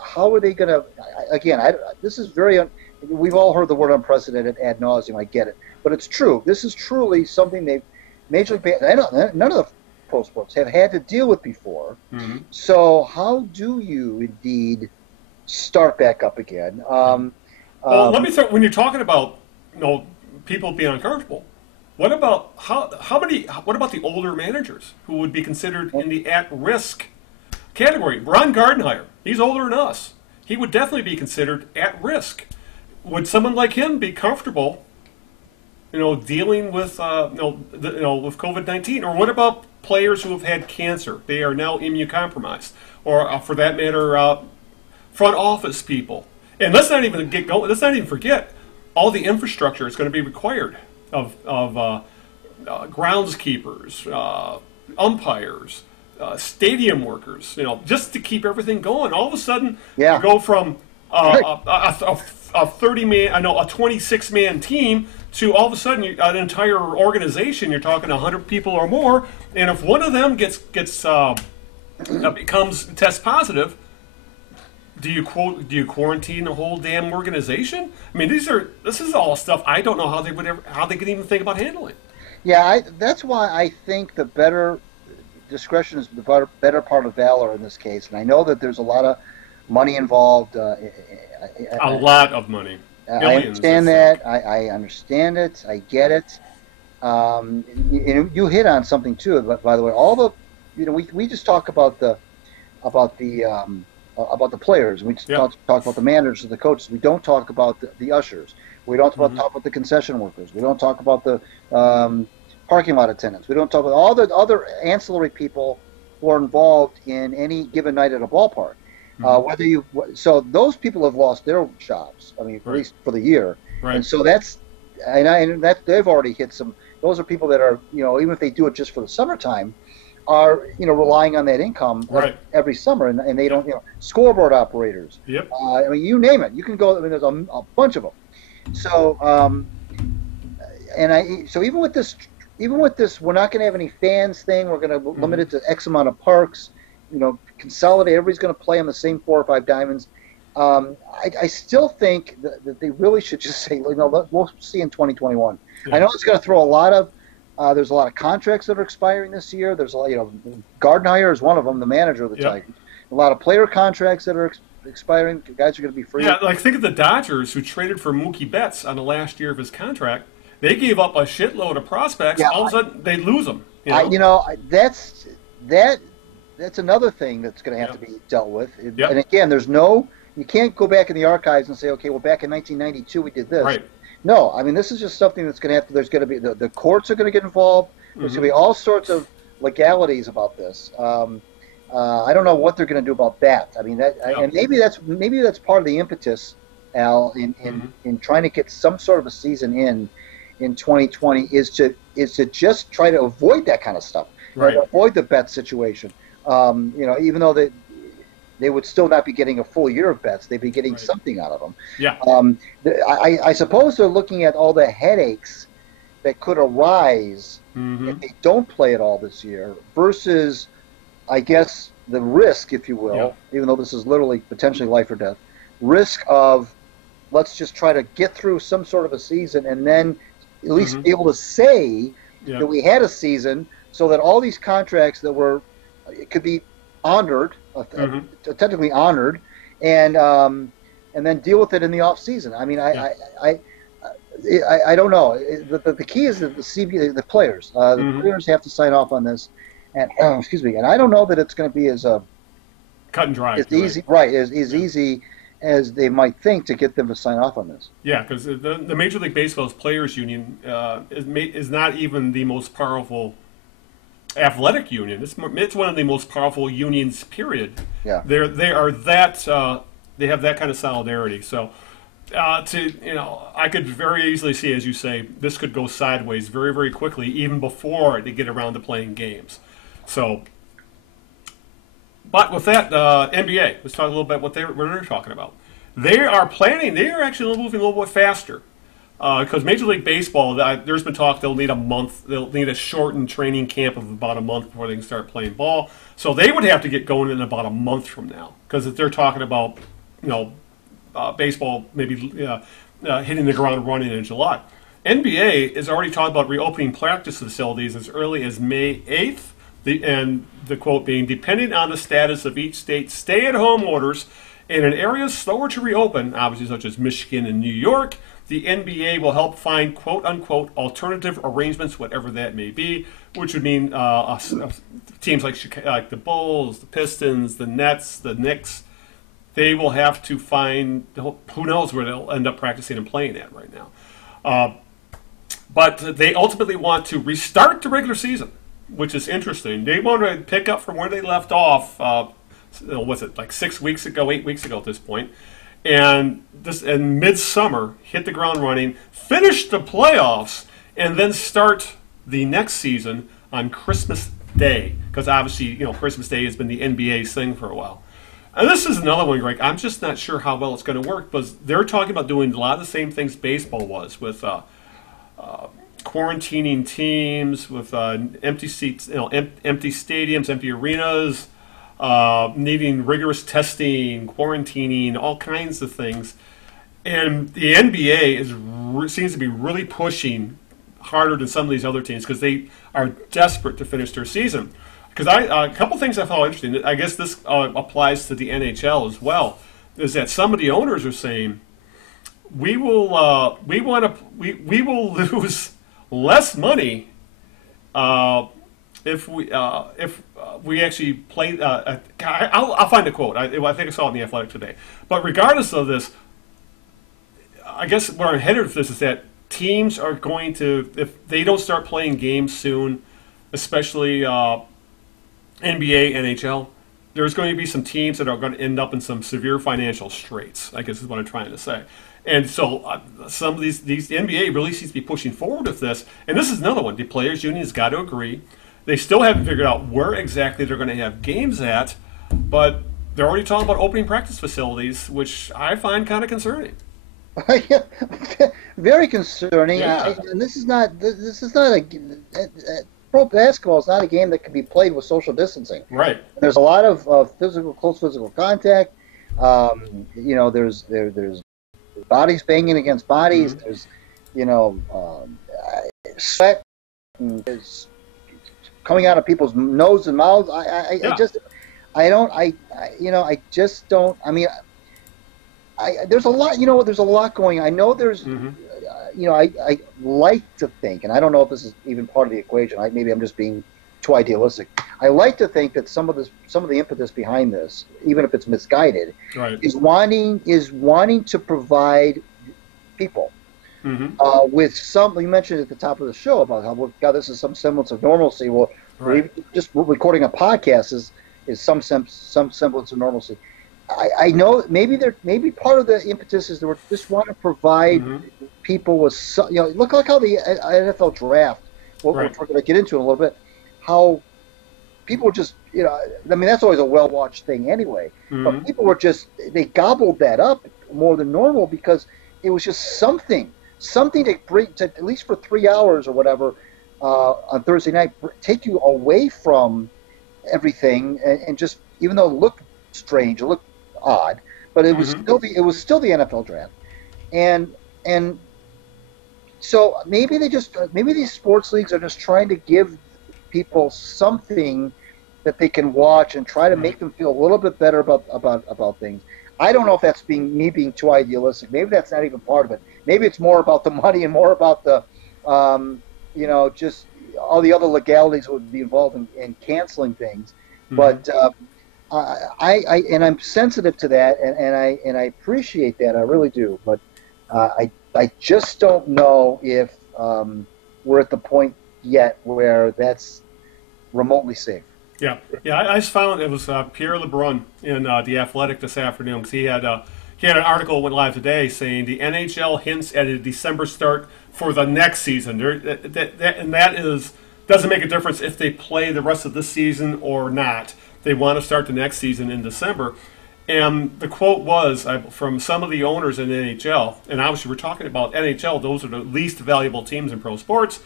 How are they going to? Again, this is very. We've all heard the word unprecedented ad nauseum. I get it, but it's true. This is truly something Major League Baseball, none of the pro sports have had to deal with before. Mm-hmm. So how do you indeed start back up again? Well, let me say, when you're talking about people being uncomfortable, what about what about the older managers who would be considered in the at-risk category? Ron Gardenhire, he's older than us. He would definitely be considered at risk. Would someone like him be comfortable, dealing with with COVID-19? Or what about players who have had cancer? They are now immunocompromised, or for that matter, front office people. And let's not even get going. Let's not even forget all the infrastructure is going to be required of groundskeepers, umpires, stadium workers. Just to keep everything going. All of a sudden, you go from a 30-man, a 26-man team to all of a sudden an entire organization. You're talking 100 people or more, and if one of them becomes test positive, do you quarantine the whole damn organization? I mean, this is all stuff I don't know how they could even think about handling. Yeah, that's why I think the better discretion is the better part of valor in this case. And I know that there's a lot of money involved. A lot of money. I understand that. I understand it. I get it. You hit on something too. By the way, all the we just talk about the players. We just talk about the managers and the coaches. We don't talk about the ushers. We don't talk about the concession workers. We don't talk about the parking lot attendants. We don't talk about all the other ancillary people who are involved in any given night at a ballpark. So those people have lost their jobs. I mean, at least for the year. Right. And so they've already hit some. Those are people that are even if they do it just for the summertime, are relying on that income every summer, and they don't scoreboard operators. Yep. I mean, you name it. You can go. I mean, there's a bunch of them. So so even with this, we're not going to have any fans thing. We're going to limit it to X amount of parks. Consolidate. Everybody's going to play on the same 4 or 5 diamonds. I still think that they really should just say, we'll see in 2021. Yeah. I know it's going to throw a lot of. There's a lot of contracts that are expiring this year. There's a lot, Gardenhire is one of them, the manager of the Tigers. A lot of player contracts that are expiring. Guys are going to be free. Yeah, like think of the Dodgers who traded for Mookie Betts on the last year of his contract. They gave up a shitload of prospects. All of a sudden, they lose them. That's another thing that's going to have to be dealt with. And again, you can't go back in the archives and say, okay, well, back in 1992 we did this. Right. No, I mean, this is just something that's going to have to. There's going to be the courts are going to get involved. There's going to be all sorts of legalities about this. I don't know what they're going to do about that. I mean, and maybe that's part of the impetus, Al, in trying to get some sort of a season in 2020 is to just try to avoid that kind of stuff, avoid the bet situation. Even though they would still not be getting a full year of bets. They'd be getting something out of them. Yeah. I suppose they're looking at all the headaches that could arise if they don't play at all this year versus, I guess, the risk, if you will, even though this is literally potentially life or death, risk of let's just try to get through some sort of a season and then at least be able to say that we had a season so that all these contracts that could be honored, technically honored, and then deal with it in the off season. I mean, I don't know. The key is that the players, the players have to sign off on this, and and I don't know that it's going to be as cut and dry, as easy, as easy as they might think to get them to sign off on this. Yeah, because the Major League Baseball's players union is not even the most powerful athletic union. It's one of the most powerful unions. Period. Yeah, they have that kind of solidarity. So, I could very easily see, as you say, this could go sideways very, very quickly, even before they get around to playing games. So, but with that, NBA. Let's talk a little bit what they're talking about. They are planning. They are actually moving a little bit faster. Because Major League Baseball, there's been talk they'll need a month. They'll need a shortened training camp of about a month before they can start playing ball. So they would have to get going in about a month from now. Because if they're talking about, baseball maybe hitting the ground running in July. NBA is already talking about reopening practice facilities as early as May 8th, and the quote being, depending on the status of each state's stay-at-home orders, and in areas slower to reopen, obviously such as Michigan and New York, the NBA will help find quote-unquote alternative arrangements, whatever that may be, which would mean teams like the Bulls, the Pistons, the Nets, the Knicks. They will have to find, who knows where they'll end up practicing and playing at right now. But they ultimately want to restart the regular season, which is interesting. They want to pick up from where they left off, was it like 6 weeks ago, 8 weeks ago at this point, and midsummer, hit the ground running, finish the playoffs, and then start the next season on Christmas Day, because obviously, Christmas Day has been the NBA's thing for a while. And this is another one, Greg. I'm just not sure how well it's going to work, because they're talking about doing a lot of the same things baseball was, with quarantining teams, with empty seats, empty stadiums, empty arenas, needing rigorous testing, quarantining, all kinds of things. And the NBA seems to be really pushing harder than some of these other teams because they are desperate to finish their season. Because a couple things I found interesting, I guess this applies to the NHL as well, is that some of the owners are saying, we will lose less money if we actually play. I'll find a quote. I think I saw it in the Athletic today. But regardless of this, I guess where I'm headed with this is that teams are going to, if they don't start playing games soon, especially NBA, NHL, there's going to be some teams that are going to end up in some severe financial straits, I guess is what I'm trying to say. And so some of these the NBA really seems to be pushing forward with this. And this is another one. The Players Union has got to agree. They still haven't figured out where exactly they're going to have games at, but they're already talking about opening practice facilities, which I find kind of concerning. Very concerning. Yeah. And this is not pro basketball is not a game that can be played with social distancing. Right. There's a lot of close physical contact. There's bodies banging against bodies. Mm-hmm. There's sweat is coming out of people's nose and mouths. There's a lot. There's a lot going. I know there's. Mm-hmm. I like to think, and I don't know if this is even part of the equation. Maybe I'm just being too idealistic. I like to think that some of the impetus behind this, even if it's misguided, right, is wanting to provide people with some. You mentioned at the top of the show about how this is some semblance of normalcy. Well, right, just recording a podcast is some semblance of normalcy. I know maybe part of the impetus is they just want to provide people with some, look like how the NFL draft. We're going to get into in a little bit. How people were just, that's always a well-watched thing anyway. Mm-hmm. But people were they gobbled that up more than normal because it was just something to bring to at least for 3 hours or whatever on Thursday night, take you away from everything and just, even though it looked strange, it looked odd, but it was still the NFL draft, and so maybe these sports leagues are just trying to give people something that they can watch and try to make them feel a little bit better about things. I don't know if that's me being too idealistic. Maybe that's not even part of it. Maybe it's more about the money and more about the just all the other legalities that would be involved in canceling things. But I'm sensitive to that, and I appreciate that. I really do. But I just don't know if we're at the point yet where that's remotely safe. Yeah. I just found it was Pierre LeBrun in The Athletic this afternoon, because he had an article went live today saying the NHL hints at a December start for the next season. That doesn't make a difference if they play the rest of this season or not. They want to start the next season in December. And the quote was from some of the owners in the NHL, and obviously we're talking about NHL, those are the least valuable teams in pro sports.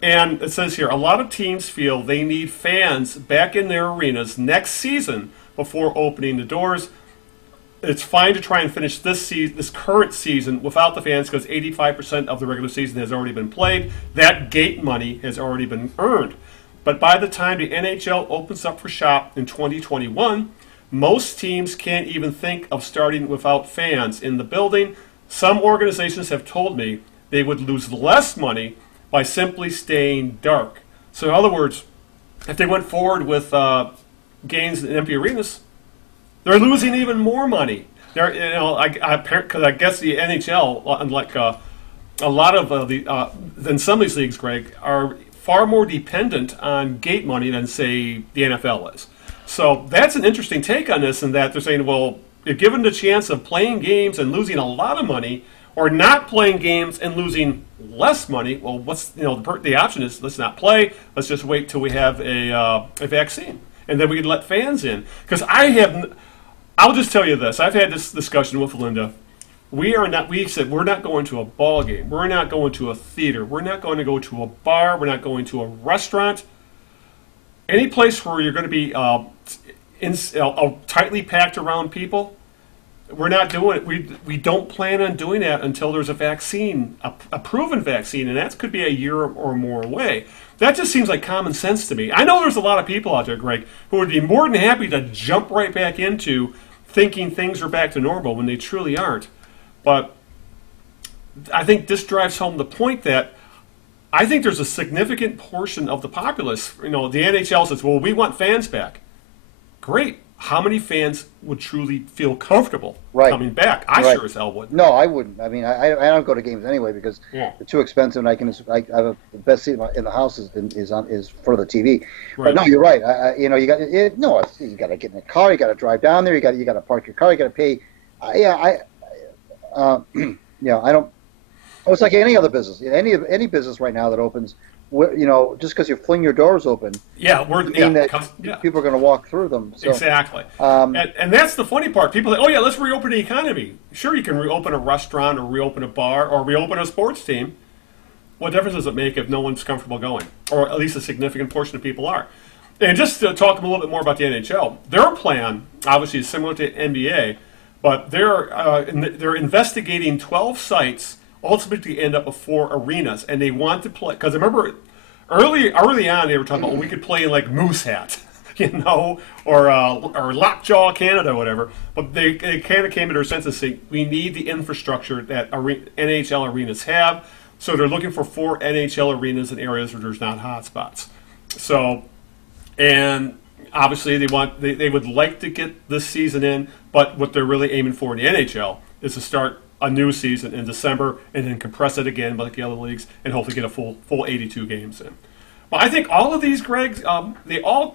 And it says here, a lot of teams feel they need fans back in their arenas next season before opening the doors. it's fine to try and finish this current season without the fans because 85% of the regular season has already been played. That gate money has already been earned. But by the time the NHL opens up for shop in 2021, most teams can't even think of starting without fans in the building. Some organizations have told me they would lose less money by simply staying dark. So in other words, if they went forward with games in empty arenas, they're losing even more money. They're, because I guess the NHL, unlike a lot of than some of these leagues, Greg, are far more dependent on gate money than, say, the NFL is. So that's an interesting take on this, in that they're saying, well, if given the chance of playing games and losing a lot of money, or not playing games and losing less money, well, what's the option is let's not play. Let's just wait till we have a vaccine, and then we can let fans in. Because I'll just tell you this: I've had this discussion with Linda. We said we're not going to a ball game. We're not going to a theater. We're not going to go to a bar. We're not going to a restaurant. Any place where you're going to be tightly packed around people, we're not doing it. We don't plan on doing that until there's a vaccine, a proven vaccine, and that could be a year or more away. That just seems like common sense to me. I know there's a lot of people out there, Greg, who would be more than happy to jump right back into thinking things are back to normal when they truly aren't. But I think this drives home the point that I think there's a significant portion of the populace, the NHL says, well, we want fans back. Great. How many fans would truly feel comfortable coming back? I sure as hell would. No, I wouldn't. I mean, I don't go to games anyway because they're too expensive, and I have the best seat in the house is for the TV. Right. But no, you're right. You got you got to get in the car, you got to drive down there, you got to park your car, you got to pay. I don't. It's like any other business. Any business right now that opens, just because you fling your doors open, people are going to walk through them. So, exactly. And that's the funny part. People say, "Oh yeah, let's reopen the economy." Sure, you can reopen a restaurant or reopen a bar or reopen a sports team. What difference does it make if no one's comfortable going, or at least a significant portion of people are? And just to talk a little bit more about the NHL, their plan obviously is similar to NBA, but they're investigating 12 sites. Ultimately end up with 4 arenas, and they want to play, because I remember early on they were talking about we could play in like Moose Hat, or Lockjaw, Canada, whatever. But they kind of came to their senses saying we need the infrastructure that NHL arenas have, so they're looking for 4 NHL arenas in areas where there's not hotspots. So, and obviously they would like to get this season in, but what they're really aiming for in the NHL is to start a new season in December and then compress it again like the other leagues and hopefully get a full 82 games in. But I think all of these, Greg, they all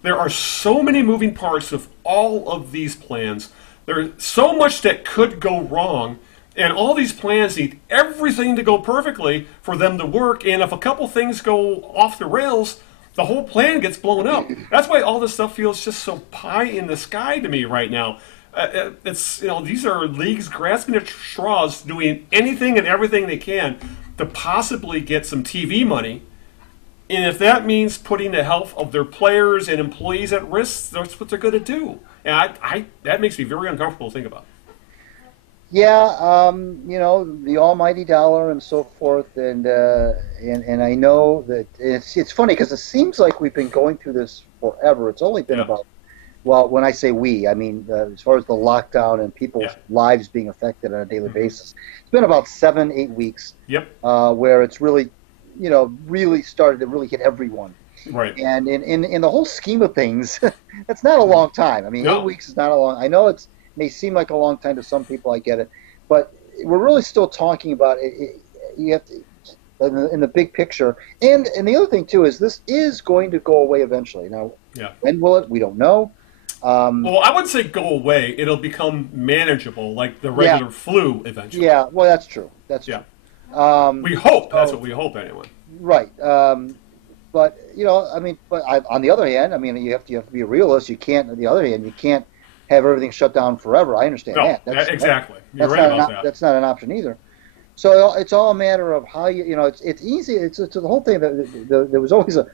there are so many moving parts of all of these plans. There's so much that could go wrong, and all these plans need everything to go perfectly for them to work, and if a couple things go off the rails, the whole plan gets blown up. That's why all this stuff feels just so pie in the sky to me right now. These are leagues grasping at straws, doing anything and everything they can to possibly get some TV money, and if that means putting the health of their players and employees at risk, that's what they're going to do. And that makes me very uncomfortable to think about. Yeah, the almighty dollar and so forth, and I know that it's funny because it seems like we've been going through this forever. It's only been about. Well, when I say we, I mean as far as the lockdown and people's lives being affected on a daily basis. It's been about 7-8 weeks where it's really, really started to really hit everyone. Right. And in the whole scheme of things, that's not a long time. I mean, 8 weeks is not a long. I know it may seem like a long time to some people. I get it, but we're really still talking about it. You have to, in the big picture, and the other thing too is this is going to go away eventually. Now, when will it? We don't know. Well, I wouldn't say go away. It'll become manageable, like the regular flu eventually. Yeah, well, that's true. That's true. We hope. That's what we hope, anyway. Right. But on the other hand, I mean, you have to be a realist. You can't. On the other hand, you can't have everything shut down forever. I understand that. Exactly. You're right about that. That's not an option either. So it's all a matter of how it's easy. It's the whole thing. There was always a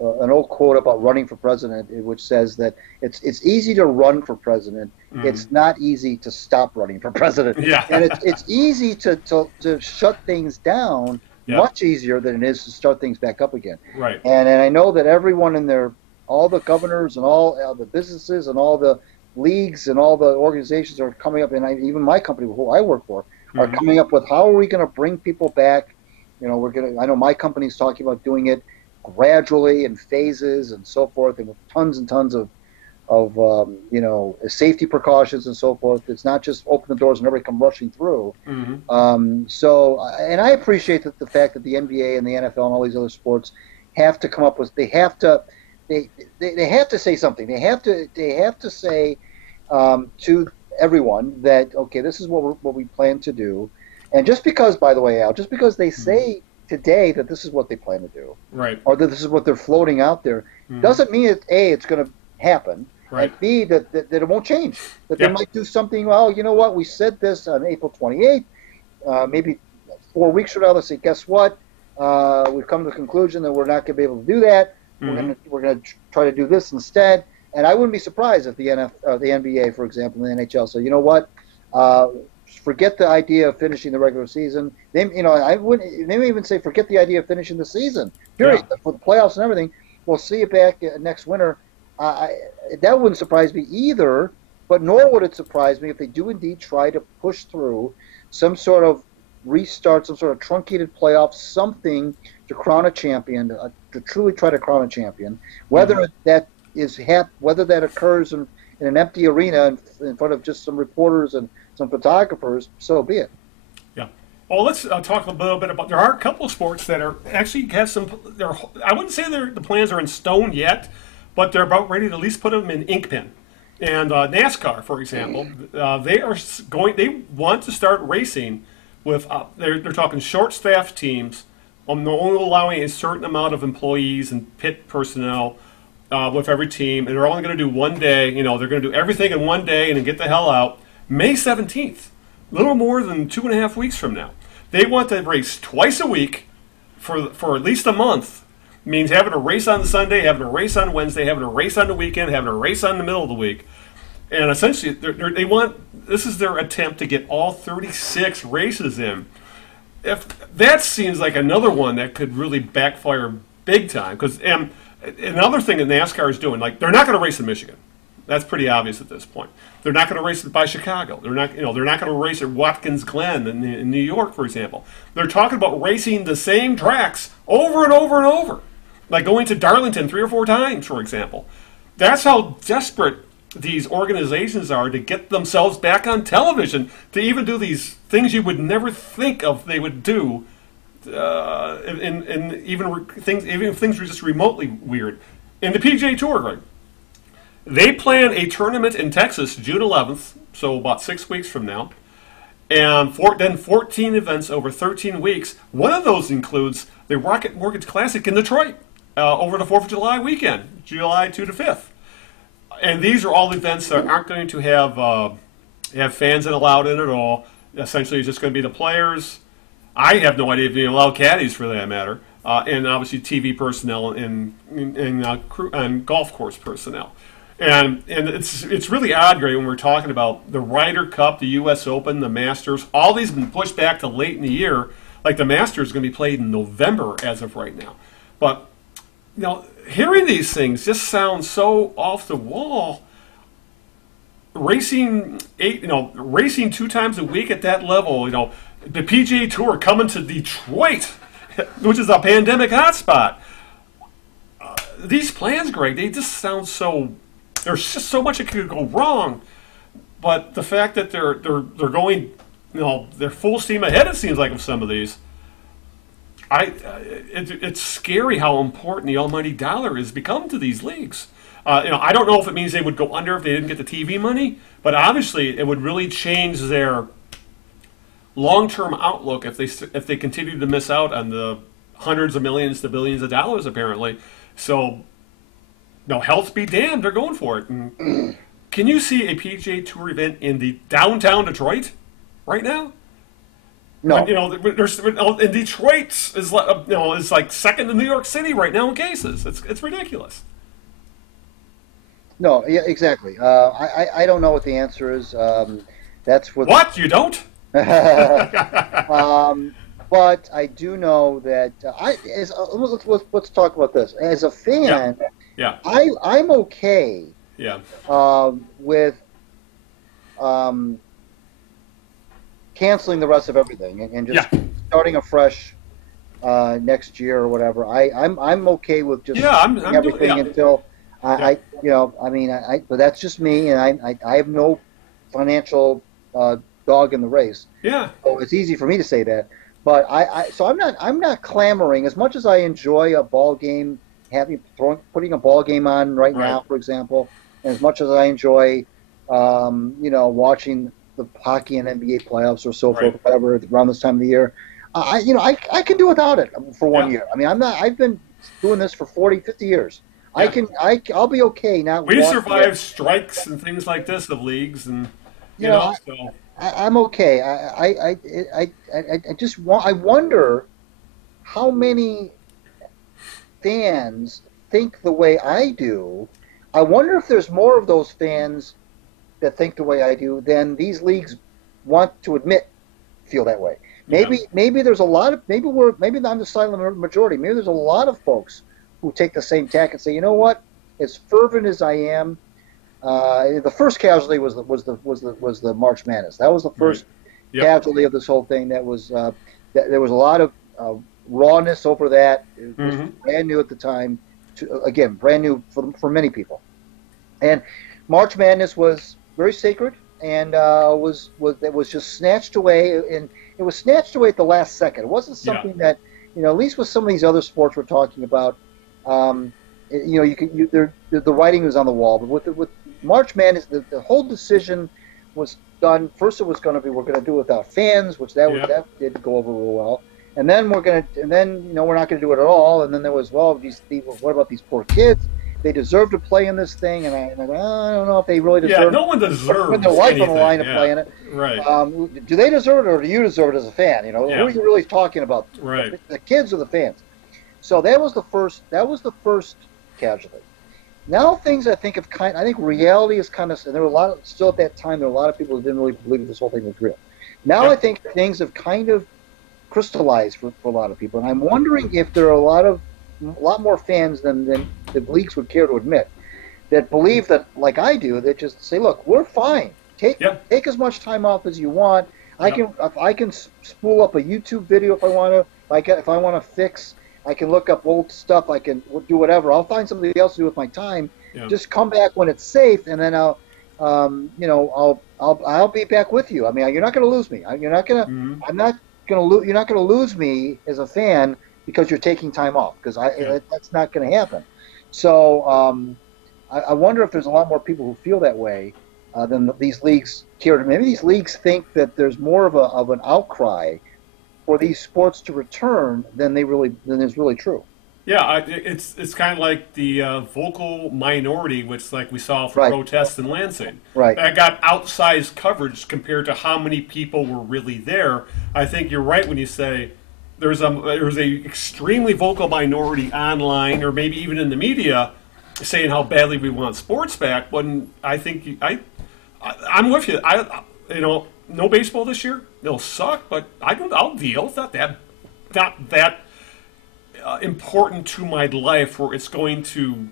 an old quote about running for president, which says that it's easy to run for president. Mm. It's not easy to stop running for president. Yeah. And it's easy to shut things down, much easier than it is to start things back up again. Right. And I know that everyone in there, all the governors and all the businesses and all the leagues and all the organizations are coming up, and even my company, who I work for, are coming up with how are we going to bring people back. I know my company's talking about doing it gradually in phases and so forth, and with tons and tons of safety precautions and so forth. It's not just open the doors and everybody come rushing through. So, and I appreciate the fact that the NBA and the NFL and all these other sports have to come up with. They have to say something. They have to say to everyone that, okay, this is what we plan to do. And just because, by the way, Al, just because they say today that this is what they plan to do, right, or that this is what they're floating out there, doesn't mean that A, it's going to happen, right, and B, that it won't change. That they might do something, well, you know what, we said this on April 28th, maybe 4 weeks from now, let's say, guess what, we've come to the conclusion that we're not going to be able to do that. We're going to try to do this instead. And I wouldn't be surprised if the NBA, for example, and the NHL say, you know what, forget the idea of finishing the regular season. They may even say, forget the idea of finishing the season, period, for the playoffs and everything. We'll see you back next winter. That wouldn't surprise me either, but nor would it surprise me if they do indeed try to push through some sort of restart, some sort of truncated playoffs, something to crown a champion, to truly try to crown a champion. Whether that occurs in an empty arena in front of just some reporters and some photographers, so be it. Yeah. Well, let's talk a little bit about. There are a couple of sports that are actually have some. I wouldn't say the plans are in stone yet, but they're about ready to at least put them in ink pen. And NASCAR, for example, They want to start racing with. They're talking short-staffed teams. Only allowing a certain amount of employees and pit personnel with every team, and they're only going to do one day. They're going to do everything in one day and then get the hell out. May 17th, a little more than 2.5 weeks from now. They want to race twice a week for at least a month. It means having a race on Sunday, having a race on Wednesday, having a race on the weekend, having a race on the middle of the week. And essentially, this is their attempt to get all 36 races in. If that seems like another one that could really backfire big time, because another thing that NASCAR is doing, like they're not going to race in Michigan. That's pretty obvious at this point. They're not going to race it by Chicago. They're not going to race at Watkins Glen in New York, for example. They're talking about racing the same tracks over and over and over, like going to Darlington 3 or 4 times, for example. That's how desperate these organizations are to get themselves back on television, to even do these things you would never think of they would do, and even if things were just remotely weird. In the PGA Tour, Greg, they plan a tournament in Texas June 11th, so about 6 weeks from now, and then 14 events over 13 weeks. One of those includes the Rocket Mortgage Classic in Detroit over the 4th of July weekend, July 2 to 5th. And these are all events that aren't going to have fans allowed in at all. Essentially, it's just going to be the players. I have no idea if they allow caddies for that matter, and obviously TV personnel and golf course personnel. And it's really odd, Greg, when we're talking about the Ryder Cup, the U.S. Open, the Masters. All these have been pushed back to late in the year. Like the Masters is going to be played in November as of right now. But hearing these things just sounds so off the wall. Racing 2 times a week at that level. The PGA Tour coming to Detroit, which is a pandemic hotspot. These plans, Greg, they just sound so. There's just so much that could go wrong. But the fact that they're going, they're full steam ahead. It seems like with some of these. It's scary how important the almighty dollar has become to these leagues. I don't know if it means they would go under if they didn't get the TV money, but obviously it would really change their long-term outlook if they continue to miss out on the hundreds of millions to billions of dollars, apparently. So, health be damned, they're going for it. And can you see a PGA Tour event in the downtown Detroit right now? No. There's in Detroit is is like second to New York City right now in cases. It's ridiculous. No, yeah, exactly. I don't know what the answer is. That's what you don't. But I do know that let's talk about this. As a fan, yeah. I'm okay. Yeah. With canceling the rest of everything and just starting afresh next year or whatever. I'm okay with just I'm everything until but that's just me, and I have no financial dog in the race. Yeah. So it's easy for me to say that. But I'm not clamoring as much as I enjoy a ball game, putting a ball game on right now, for example, and as much as I enjoy watching the hockey and NBA playoffs or so forth, whatever, around this time of the year. I can do without it for 1 year. I mean, I've been doing this for 40, 50 years. Yeah. I'll be okay now. We survived strikes and things like this of leagues, and so I'm okay. I wonder how many fans think the way I do. I wonder if there's more of those fans that think the way I do than these leagues want to feel that way. Maybe there's a lot of maybe I'm the silent majority. Maybe there's a lot of folks who take the same tack and say, you know what? As fervent as I am, the first casualty was the March Madness. That was the first casualty of this whole thing. That was there was a lot of rawness over that. It was brand new at the time. Brand new for many people. And March Madness was very sacred, and was just snatched away, and it was snatched away at the last second. It wasn't something that at least with some of these other sports we're talking about. The writing was on the wall, but with March Madness, the whole decision was done. First, it was going to be we're going to do it without fans, which that didn't go over real well. And then we're not going to do it at all. And then there was what about these poor kids? They deserve to play in this thing, and I don't know if they really deserve. Yeah, no one deserves putting their life on the line to play in it. Right. Do they deserve it, or do you deserve it as a fan? Who are you really talking about? Right. The kids or the fans? So that was the first casualty. Now things I think reality is kind of, and there were still at that time there were a lot of people who didn't really believe that this whole thing was real. Now I think things have kind of crystallized for a lot of people, and I'm wondering if there are a lot more fans than the leagues would care to admit that believe that, like I do, that just say, look, we're fine. Take as much time off as you want. I can spool up a YouTube video if I want to. If I want to fix. I can look up old stuff. I can do whatever. I'll find something else to do with my time. Yeah. Just come back when it's safe, and then I'll be back with you. I mean, you're not going to lose me. You're not going to. Mm-hmm. I'm not going to. You're not going to lose me as a fan because you're taking time off. Because that's not going to happen. So I wonder if there's a lot more people who feel that way than these leagues care. Maybe these leagues think that there's more of an outcry for these sports to return than is really true. Yeah, it's kind of like the vocal minority, which like we saw for protests in Lansing. Right. That got outsized coverage compared to how many people were really there. I think you're right when you say there's a extremely vocal minority online or maybe even in the media saying how badly we want sports back. When I think I'm with you. No baseball this year. It'll suck, but I'll deal. It's not that important to my life where it's going to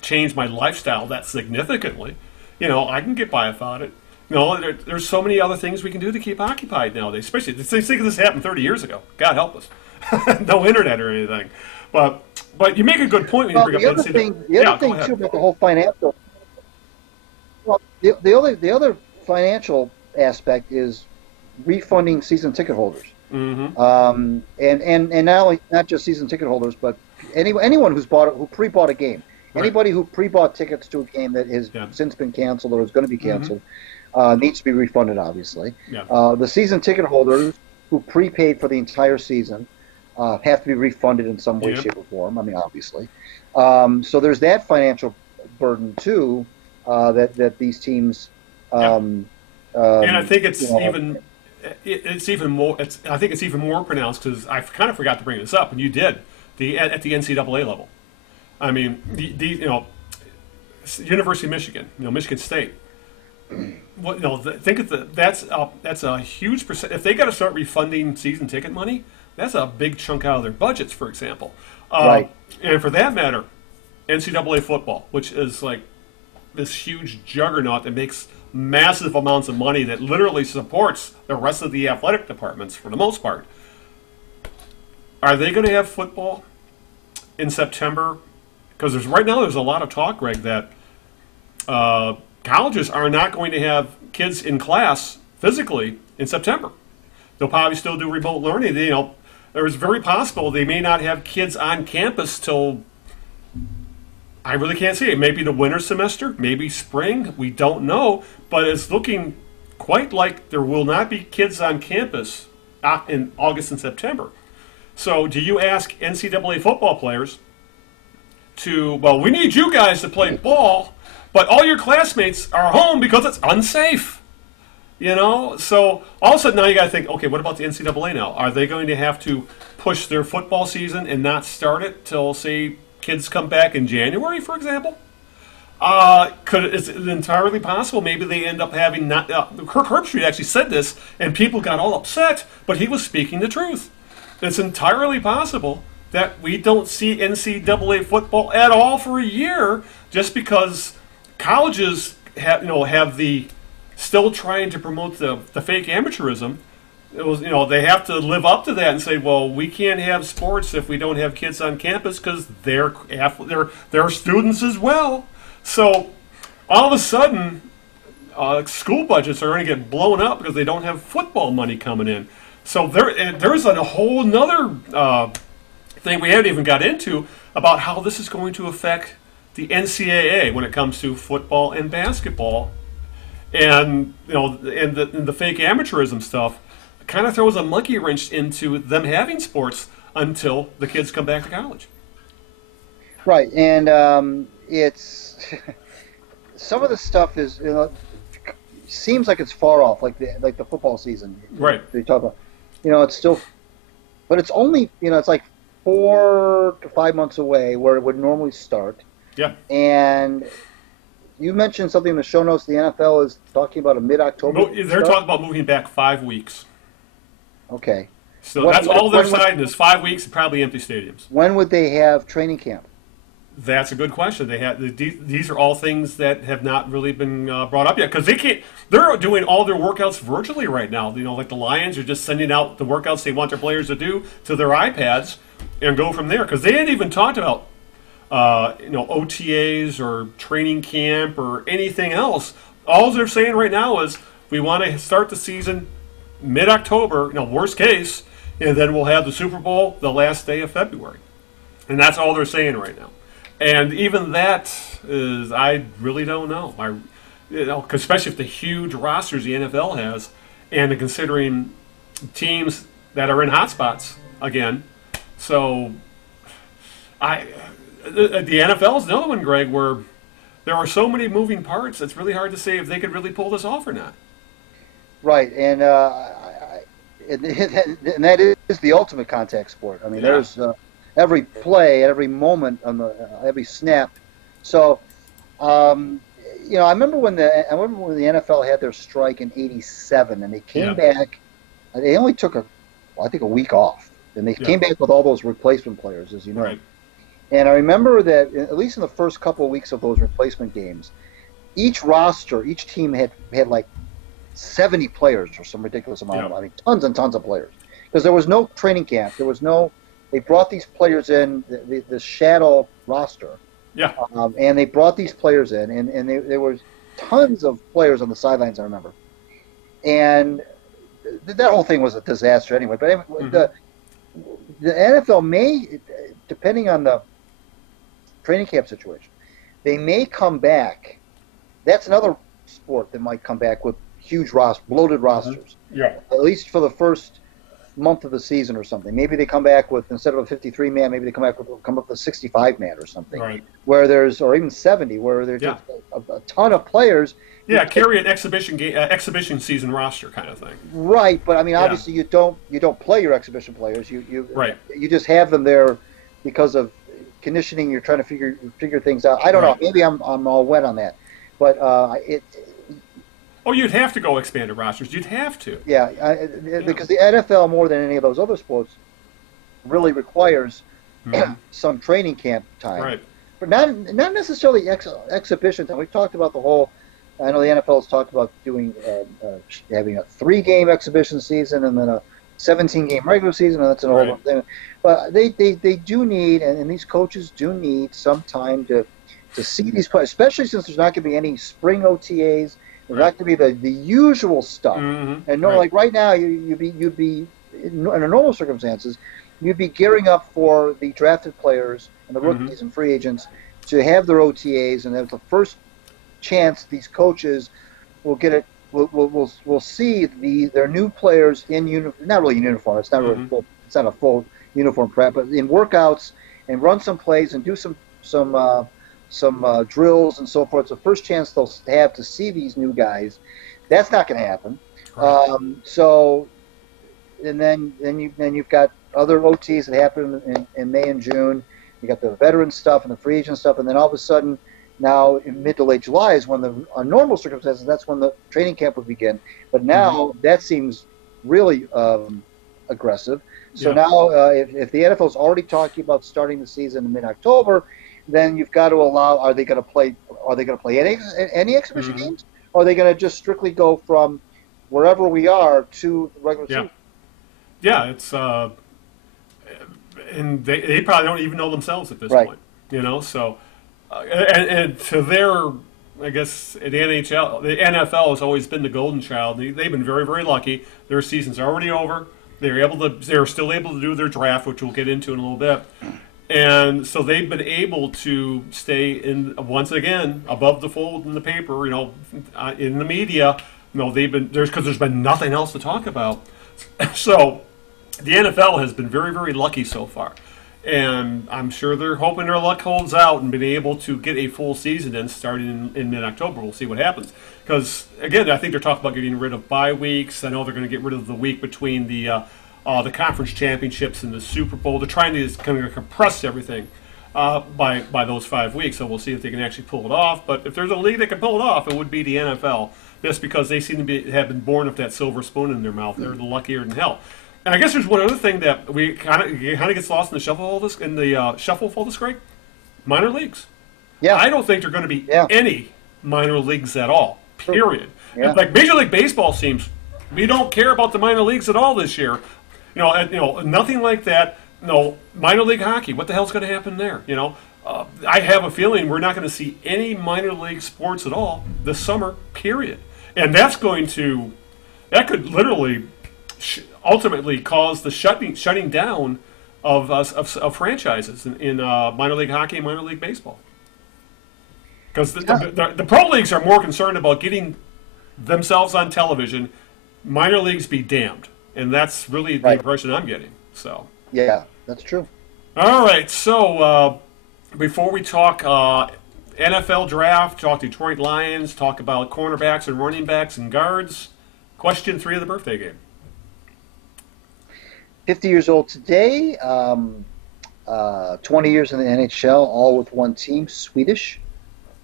change my lifestyle that significantly. I can get by without it. There's so many other things we can do to keep occupied nowadays. Especially, think of this happened 30 years ago. God help us. No internet or anything. But you make a good point when you bring up the other thing too about the whole financial. Well, the other financial aspect is refunding season ticket holders. Mm-hmm. And not just season ticket holders, but anyone who pre-bought a game, anybody who pre-bought tickets to a game that has since been canceled or is going to be canceled, needs to be refunded. Obviously, the season ticket holders who prepaid for the entire season have to be refunded in some way, shape, or form. I mean, obviously. So there's that financial burden too that these teams. And I think it's even it's even more. I think it's even more pronounced because I kind of forgot to bring this up, and you did. At the NCAA level, I mean, University of Michigan, Michigan State. What think of that's a huge percent. If they got to start refunding season ticket money, that's a big chunk out of their budgets, for example. Right. And for that matter, NCAA football, which is like this huge juggernaut that makes massive amounts of money that literally supports the rest of the athletic departments for the most part. Are they going to have football in September? Because right now there's a lot of talk, Greg, that colleges are not going to have kids in class physically in September. They'll probably still do remote learning. There's very possible they may not have kids on campus till, I really can't see it. Maybe the winter semester, maybe spring. We don't know, but it's looking quite like there will not be kids on campus in August and September. So do you ask NCAA football players we need you guys to play ball, but all your classmates are home because it's unsafe. So all of a sudden now you got to think, okay, what about the NCAA now? Are they going to have to push their football season and not start it till, say, kids come back in January, for example? Is it entirely possible maybe they end up having not... Kirk Herbstreit actually said this, and people got all upset, but he was speaking the truth. It's entirely possible that we don't see NCAA football at all for a year just because colleges have the still trying to promote the fake amateurism. They have to live up to that and say, well, we can't have sports if we don't have kids on campus because they're students as well. So all of a sudden, school budgets are going to get blown up because they don't have football money coming in. So there's a whole nother thing we haven't even got into about how this is going to affect the NCAA when it comes to football and basketball, and the fake amateurism stuff kind of throws a monkey wrench into them having sports until the kids come back to college. Right, and it's some of the stuff is seems like it's far off, like the football season. Right. They talk about, it's still, but it's only it's like 4 to 5 months away where it would normally start. Yeah. And you mentioned something in the show notes. The NFL is talking about a mid-October. They're talking about moving back 5 weeks. Okay. So that's all they're citing is 5 weeks and probably empty stadiums. When would they have training camp? That's a good question. These are all things that have not really been brought up yet because they're doing all their workouts virtually right now. Like the Lions are just sending out the workouts they want their players to do to their iPads and go from there because they hadn't even talked about OTAs or training camp or anything else. All they're saying right now is we want to start the season mid-October, worst case, and then we'll have the Super Bowl the last day of February. And that's all they're saying right now. And even that is, I really don't know. Especially if the huge rosters the NFL has, and considering teams that are in hotspots again. So, the NFL is another one, Greg, where there are so many moving parts. It's really hard to say if they could really pull this off or not. Right, and that is the ultimate contact sport. I mean, there's every play, every moment on every snap. So, I remember when the NFL had their strike in '87, and they came back. They only took a week off, and they came back with all those replacement players, as you know. Right. And I remember that at least in the first couple of weeks of those replacement games, each team had like 70 players or some ridiculous amount. I mean, tons and tons of players, because there was no training camp. They brought these players in, the shadow roster. Yeah. And they brought these players in, and there was tons of players on the sidelines, I remember. And that whole thing was a disaster anyway. But anyway, the NFL may, depending on the training camp situation, they may come back. That's another sport that might come back with huge bloated rosters. Yeah. At least for the first month of the season or something. Maybe they come back with, instead of a 53-man, maybe they come up with a 65-man or something. Right. Or even 70, where there's just a ton of players, Yeah, carry an exhibition season roster kind of thing. Right, but I mean, obviously, you don't play your exhibition players. Right. You just have them there because of conditioning. You're trying to figure things out. I don't know. Maybe I'm all wet on that, but it. Oh, you'd have to go expanded rosters. You'd have to. Yeah, because the NFL, more than any of those other sports, really requires some training camp time. Right. But not necessarily exhibition time. We've talked about the whole. I know the NFL has talked about doing having a 3-game exhibition season and then a 17-game regular season, and that's an whole thing. But they do need, and these coaches do need some time to see these players, especially since there's not going to be any spring OTAs. There's not going to be the usual stuff. And like right now, you'd be in normal circumstances, you'd be gearing up for the drafted players and the rookies and free agents to have their OTAs, and that's the first chance these coaches will get it. We'll see their new players in uniform. Not really in uniform. It's not really full. It's not a full uniform prep, but in workouts and run some plays and do some drills and so forth. It's the first chance they'll have to see these new guys. That's not going to happen. So, and then you've got other OTs that happen in May and June. You got the veteran stuff and the free agent stuff, and then all of a sudden, now in mid to late July is when on normal circumstances, that's when the training camp would begin. But now that seems really aggressive. So now, if the NFL is already talking about starting the season in mid-October, then you've got to allow. Are they going to play? Are they going to play any exhibition games? Or are they going to just strictly go from wherever we are to the regular season? Yeah, it's and they probably don't even know themselves at this point. You know, so and to their, I guess, the NFL has always been the golden child. They've been very, very lucky. Their season's already over. They're still able to do their draft, which we'll get into in a little bit. And so they've been able to stay once again above the fold in the paper, you know, in the media. You know, because there's been nothing else to talk about. So the NFL has been very, very lucky so far. And I'm sure they're hoping their luck holds out and being able to get a full season in starting in mid-October. We'll see what happens. Because, again, I think they're talking about getting rid of bye weeks. I know they're going to get rid of the week between the conference championships and the Super Bowl. They're trying to kind of compress everything by those 5 weeks. So we'll see if they can actually pull it off. But if there's a league that can pull it off, it would be the NFL. Just because they seem to have been born with that silver spoon in their mouth. They're the luckier than hell. And I guess there's one other thing that we kind of gets lost in the shuffle of this, Greg. Minor leagues. Yeah, I don't think there are going to be any minor leagues at all. Period. Yeah. Like Major League Baseball seems, we don't care about the minor leagues at all this year. You know, nothing like that. No, minor league hockey. What the hell's going to happen there? You know, I have a feeling we're not going to see any minor league sports at all this summer. Period. And that could literally ultimately cause the shutting down of franchises in minor league hockey and minor league baseball. Because the pro leagues are more concerned about getting themselves on television. Minor leagues be damned. And that's really the impression I'm getting. So yeah, that's true. All right, so before we talk NFL draft, talk Detroit Lions, talk about cornerbacks and running backs and guards, question 3 of the birthday game. 50 years old today, 20 years in the NHL, all with one team, Swedish,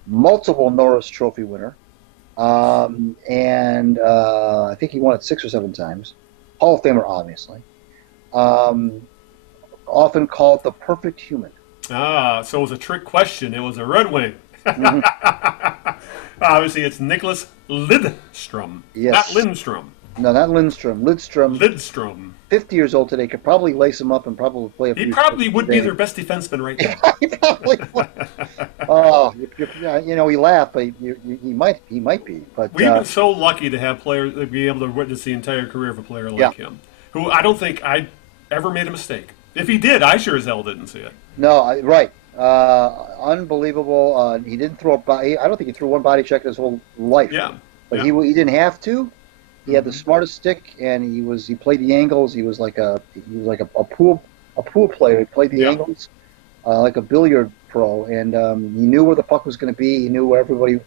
multiple Norris Trophy winner, and I think he won it 6 or 7 times. Hall of Famer, obviously. Often called the perfect human. So it was a trick question. It was a Red Wing. Obviously, it's Nicholas Lidstrom. Yes. Not Lindstrom. No, not Lindstrom. Lidstrom. 50 years old today. Could probably lace him up and probably play a few. He probably would be their best defenseman right now. He probably would. Oh, you know, we laugh, but he might be. But we've been so lucky to have players to be able to witness the entire career of a player like him, who I don't think I ever made a mistake. If he did, I sure as hell didn't see it. No, right. Unbelievable. He didn't throw a body. I don't think he threw one body check his whole life. Yeah. But he didn't have to. He had the smartest stick, and he played the angles. He was like a pool player. He played the angles like a billiard pro, and he knew where the puck was going to be. He knew where everybody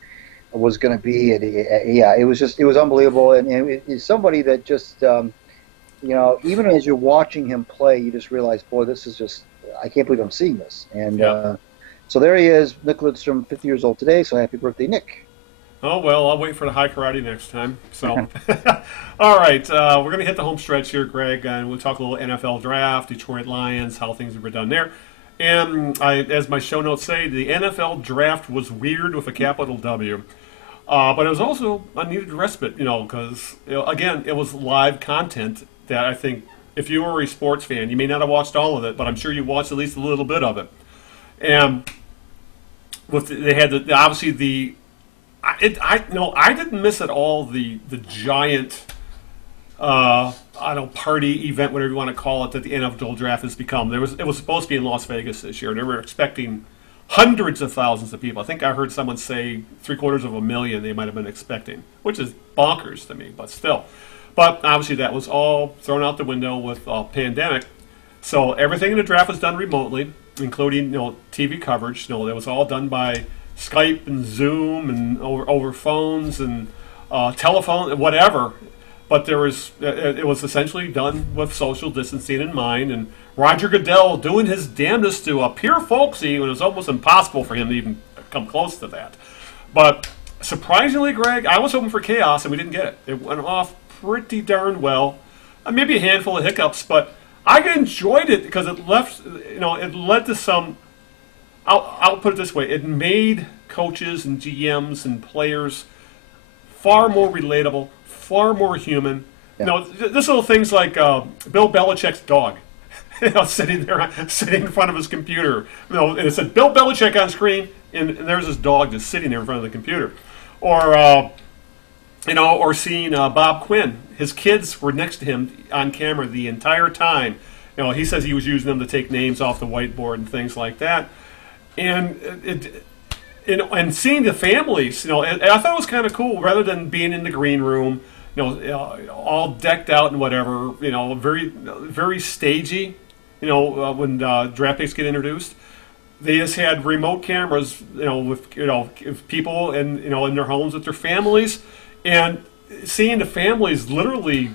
was going to be. Yeah, it was unbelievable, and it's somebody that just even as you're watching him play, you just realize, boy, this is just I can't believe I'm seeing this. And Yeah. so there he is, Nick Lidstrom, 50 years old today. So happy birthday, Nick. Oh, well, I'll wait for the high karate next time. So, all right, we're going to hit the home stretch here, Greg, and we'll talk a little NFL draft, Detroit Lions, how things were done there. And as my show notes say, the NFL draft was weird with a capital W. But it was also a needed respite, because, again, it was live content that I think if you were a sports fan, you may not have watched all of it, but I'm sure you watched at least a little bit of it. And they had obviously I didn't miss at all the giant party event, whatever you want to call it, that the NFL draft has become. It was supposed to be in Las Vegas this year, and they were expecting hundreds of thousands of people. I think I heard someone say 750,000 they might have been expecting, which is bonkers to me, but still. But obviously that was all thrown out the window with pandemic. So everything in the draft was done remotely, including TV coverage. That was all done by Skype and Zoom and over phones and telephone and whatever. But it was essentially done with social distancing in mind, and Roger Goodell doing his damnedest to appear folksy when it was almost impossible for him to even come close to that. But surprisingly, Greg, I was hoping for chaos, and we didn't get it. It went off pretty darn well. Maybe a handful of hiccups, but I enjoyed it because it led to some. I'll put it this way: it made coaches and GMs and players far more relatable, far more human. Yeah. This little things like Bill Belichick's dog, sitting in front of his computer. And it said Bill Belichick on screen, and there's his dog just sitting there in front of the computer, or seeing Bob Quinn. His kids were next to him on camera the entire time. He says he was using them to take names off the whiteboard and things like that. And and seeing the families, I thought it was kind of cool. Rather than being in the green room, all decked out and whatever, very very stagey. When draft picks get introduced, they just had remote cameras, with people in their homes with their families, and seeing the families literally,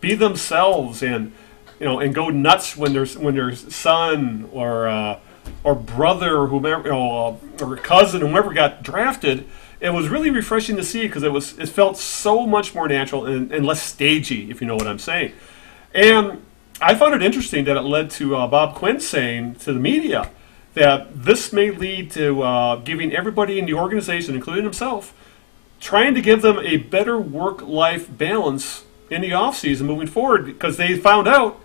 be themselves and go nuts when their son or brother, or whomever, or cousin, whomever got drafted. It was really refreshing to see because it felt so much more natural and less stagey, if you know what I'm saying. And I found it interesting that it led to Bob Quinn saying to the media that this may lead to giving everybody in the organization, including himself, trying to give them a better work-life balance in the offseason moving forward, because they found out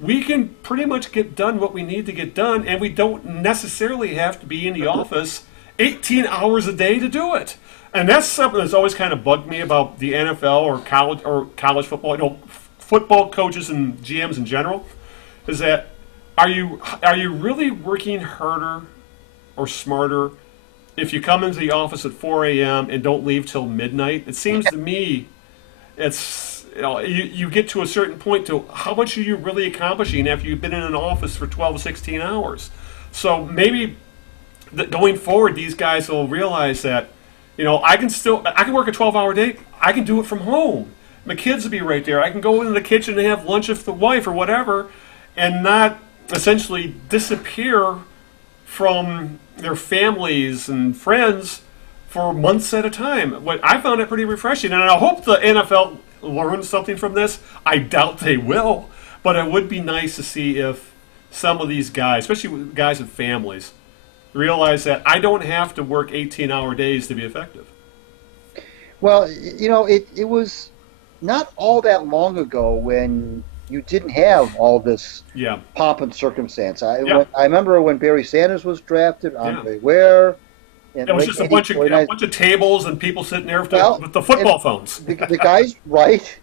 we can pretty much get done what we need to get done, and we don't necessarily have to be in the office 18 hours a day to do it. And that's something that's always kind of bugged me about the NFL or college football, football coaches and GMs in general, is that are you really working harder or smarter if you come into the office at 4 a.m. and don't leave till midnight? It seems to me it's you get to a certain point to how much are you really accomplishing after you've been in an office for 12 to 16 hours. So maybe going forward, these guys will realize that I can work a 12-hour day. I can do it from home. My kids will be right there. I can go into the kitchen and have lunch with the wife or whatever, and not essentially disappear from their families and friends for months at a time. I found it pretty refreshing, and I hope the NFL learns something from this. I doubt they will, but it would be nice to see if some of these guys, especially guys with families, realize that I don't have to work 18-hour days to be effective. Well, it was not all that long ago when you didn't have all this pomp and circumstance. I remember when Barry Sanders was drafted, Andre Ware. And it was just a bunch of tables and people sitting there with the football phones. The guys, right?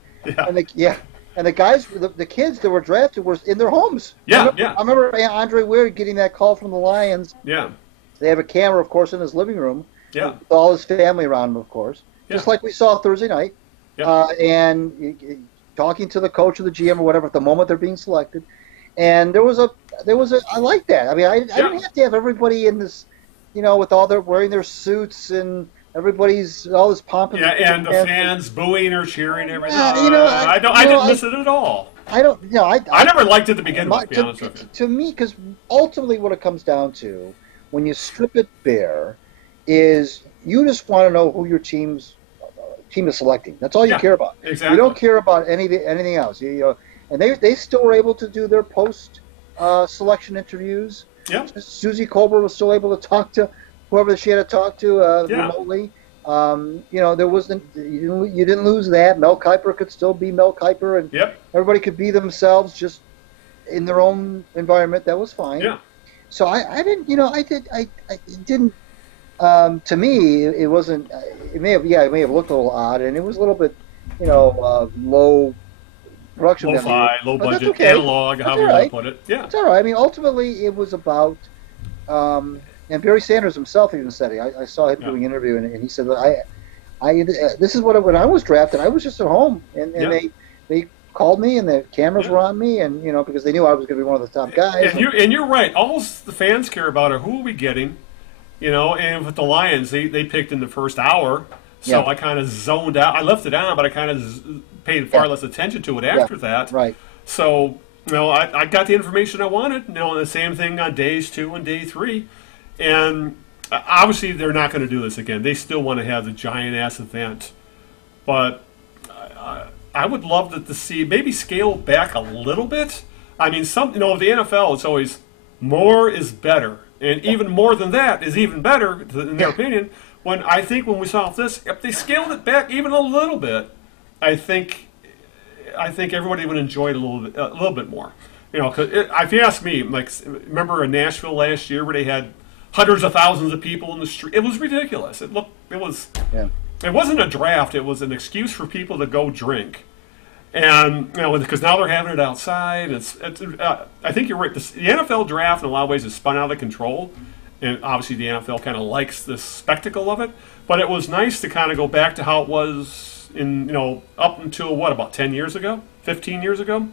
Yeah. And the guys, the kids that were drafted were in their homes. I remember Andre Ware getting that call from the Lions. Yeah. They have a camera, of course, in his living room. Yeah. With all his family around him, of course. Just like we saw Thursday night. Yeah. And talking to the coach or the GM or whatever at the moment they're being selected. And there was I like that. I mean, I didn't have to have everybody in this, with all their wearing their suits and everybody's all this pomp and the fans booing or cheering everything. I didn't miss it at all. I don't. I never liked it to begin with. To be honest with you. To me, because ultimately, what it comes down to, when you strip it bare, is you just want to know who your team is selecting. That's all you care about. Exactly. You don't care about anything else. And they still were able to do their post selection interviews. Yeah. Susie Colbert was still able to talk to whoever she had to talk to remotely. There wasn't you didn't lose that. Mel Kiper could still be Mel Kiper, and everybody could be themselves just in their own environment. That was fine. Yeah. So I didn't. I didn't. To me, it wasn't. It may have looked a little odd, and it was a little bit, low production. Low budget, analog, however you want to put it. Yeah, it's all right. I mean, ultimately, it was about. And Barry Sanders himself even said it. I saw him doing an interview, and he said, this is when I was drafted, I was just at home, and they called me, and the cameras were on me, and because they knew I was going to be one of the top guys. And you're right. All the fans care about are who are we getting, And with the Lions, they picked in the first hour, so I kind of zoned out. I left it on, but I kind of paid far less attention to it after that. Right. So I got the information I wanted. And the same thing on days 2 and day 3. And obviously, they're not going to do this again. They still want to have the giant-ass event. But I would love to see maybe scale back a little bit. I mean, with the NFL, it's always more is better. And even more than that is even better, in their opinion. When we saw this, if they scaled it back even a little bit, I think everybody would enjoy it a little bit more. Because if you ask me, remember in Nashville last year where they had hundreds of thousands of people in the street. It was ridiculous. It wasn't a draft. It was an excuse for people to go drink, and because now they're having it outside. I think you're right. The NFL draft in a lot of ways is spun out of control, and obviously the NFL kind of likes the spectacle of it. But it was nice to kind of go back to how it was up until about 10 years ago, 15 years ago,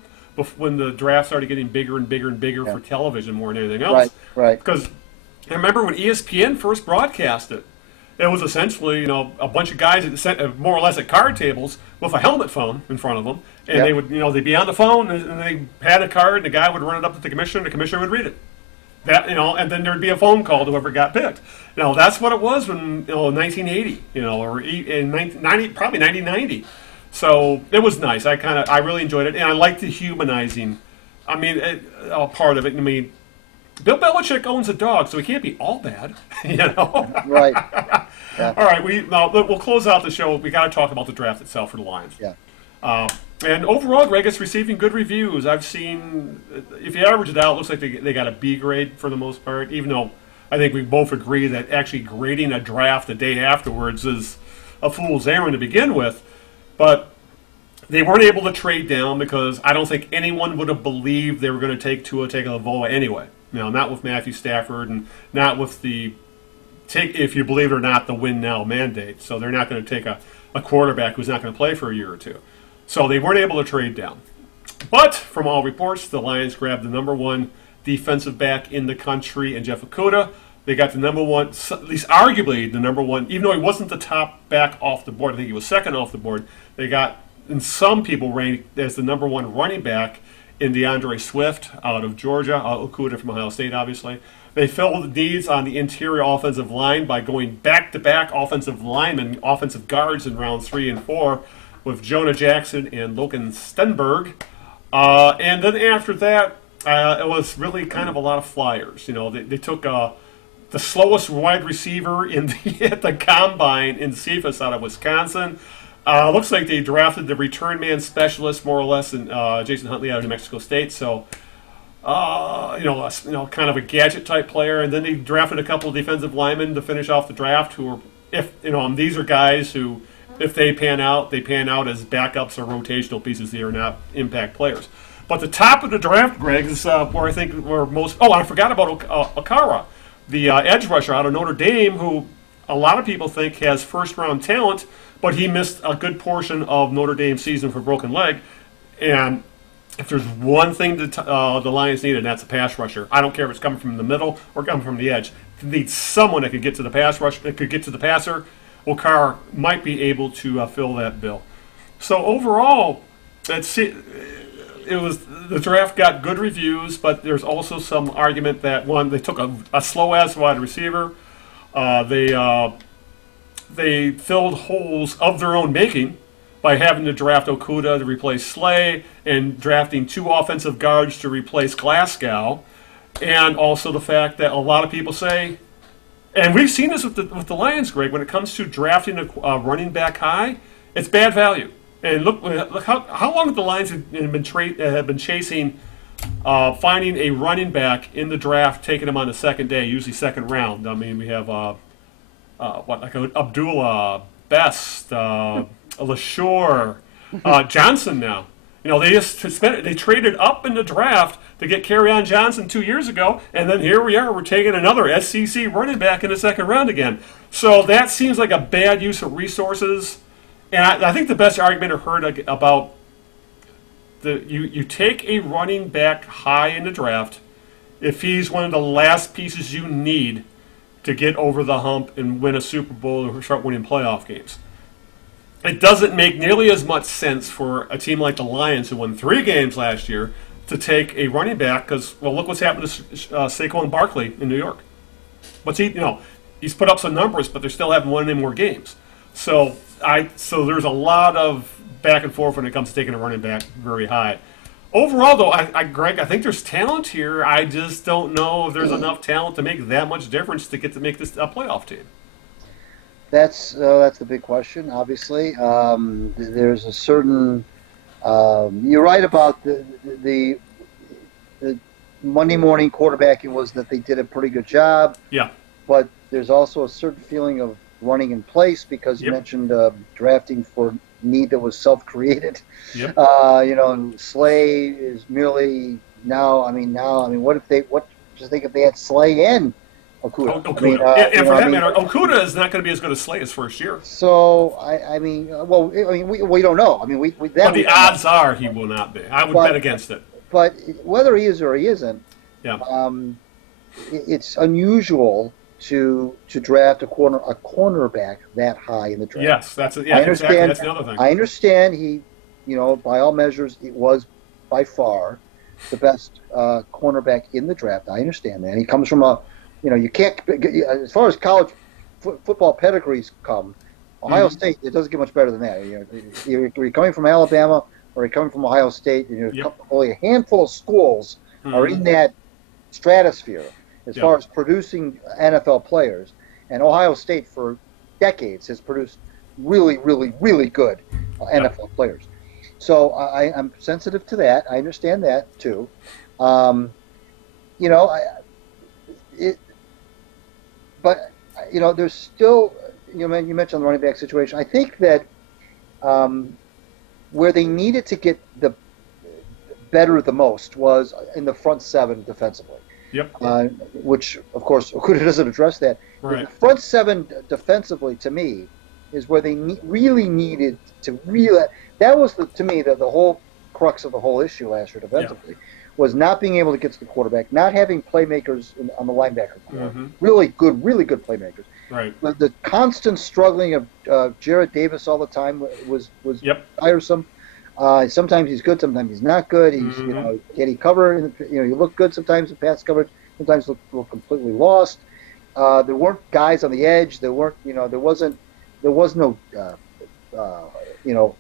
when the draft started getting bigger and bigger and bigger for television more than anything else. Right. Because I remember when ESPN first broadcast it, it was essentially, a bunch of guys that sat more or less at card tables with a helmet phone in front of them, and they would, they'd be on the phone, and they had a card, and the guy would run it up to the commissioner would read it. And then there'd be a phone call to whoever got picked. That's what it was when, 1980, or in 1990, probably 1990. So it was nice. I really enjoyed it, and I liked the humanizing. I mean, part of it. I mean, Bill Belichick owns a dog, so he can't be all bad, Right. Yeah. All right, we'll close out the show. We got to talk about the draft itself for the Lions. Yeah. And overall, Greg, it's receiving good reviews. I've seen, if you average it out, it looks like they got a B grade for the most part, even though I think we both agree that actually grading a draft the day afterwards is a fool's errand to begin with. But they weren't able to trade down because I don't think anyone would have believed they were going to take Tua Tagovailoa anyway. Not with Matthew Stafford and not with if you believe it or not, the win now mandate. So they're not going to take a quarterback who's not going to play for a year or two. So they weren't able to trade down. But from all reports, the Lions grabbed the number 1 defensive back in the country in Jeff Okudah. They got the number 1, at least arguably the number 1, even though he wasn't the top back off the board. I think he was second off the board. They got, and some people ranked as the number 1 running back in DeAndre Swift out of Georgia, Okudah from Ohio State, obviously. They filled the needs on the interior offensive line by going back-to-back offensive linemen, offensive guards in rounds 3 and 4 with Jonah Jackson and Logan Stenberg. And then after that, it was really kind of a lot of flyers. They took the slowest wide receiver at the combine in Cephas out of Wisconsin. Looks like they drafted the return man specialist more or less in Jason Huntley out of New Mexico State. So, kind of a gadget type player. And then they drafted a couple of defensive linemen to finish off the draft. These are guys who, if they pan out as backups or rotational pieces. They are not impact players. But the top of the draft, Greg, is where I think we're most. Oh, I forgot about Okara, the edge rusher out of Notre Dame, who a lot of people think has first round talent. But he missed a good portion of Notre Dame's season for broken leg. And if there's one thing that the Lions need, and that's a pass rusher. I don't care if it's coming from the middle or coming from the edge. They need someone that could get to the pass rush, that could get to the passer. Okar might be able to fill that bill. So overall, the draft got good reviews, but there's also some argument that one, they took a slow ass wide receiver. They filled holes of their own making by having to draft Okuda to replace Slay and drafting 2 offensive guards to replace Glasgow, and also the fact that a lot of people say, and we've seen this with the Lions, Greg, when it comes to drafting a running back high, it's bad value. And look how long the Lions have been chasing finding a running back in the draft, taking him on the second day, usually second round. I mean, we have Abdullah, Best, LaShore, Johnson now. You know, they traded up in the draft to get Kerryon Johnson 2 years ago, and then here we are. We're taking another SEC running back in the second round again. So that seems like a bad use of resources. And I think the best argument I've heard about you take a running back high in the draft if he's one of the last pieces you need to get over the hump and win a Super Bowl or start winning playoff games. It doesn't make nearly as much sense for a team like the Lions, who won 3 games last year, to take a running back because, well, look what's happened to Saquon Barkley in New York. He's put up some numbers, but they still haven't won any more games. So there's a lot of back and forth when it comes to taking a running back very high. Overall, though, Greg, I think there's talent here. I just don't know if there's enough talent to make that much difference to make this a playoff team. That's the big question, obviously. There's a certain... you're right about the Monday morning quarterbacking was that they did a pretty good job. Yeah. But there's also a certain feeling of running in place because you mentioned drafting for need that was self-created. Yep. Slay is merely now. What just think if they had Slay and Okuda? Okuda. And for that matter, Okuda is not going to be as good as Slay his first year. So we don't know. But the odds are he will not be. I would bet against it. But whether he is or he isn't, it's unusual to draft a cornerback that high in the draft. Yes, that's exactly. That's the other thing. I understand he, by all measures, it was by far the best cornerback in the draft. I understand that. He comes from you can't, as far as college football pedigrees come, Ohio State, it doesn't get much better than that. You're coming from Alabama or you're coming from Ohio State, and only a handful of schools are in that stratosphere as far as producing NFL players. And Ohio State for decades has produced really, really, really good NFL players. So I'm sensitive to that. I understand that too. There's still, you mentioned the running back situation. I think that where they needed to get the better the most was in the front 7 defensively. Yep. Which, of course, Okuda doesn't address that. Right. The front 7 defensively, to me, is where they really needed to that was, to me, the whole crux of the whole issue last year defensively, was not being able to get to the quarterback, not having playmakers on the linebacker core. Really good playmakers. Right. The constant struggling of Jarrett Davis all the time was tiresome. Sometimes he's good, sometimes he's not good. He's can he cover? You look good sometimes in pass coverage. Sometimes look completely lost. There weren't guys on the edge. There weren't. There was no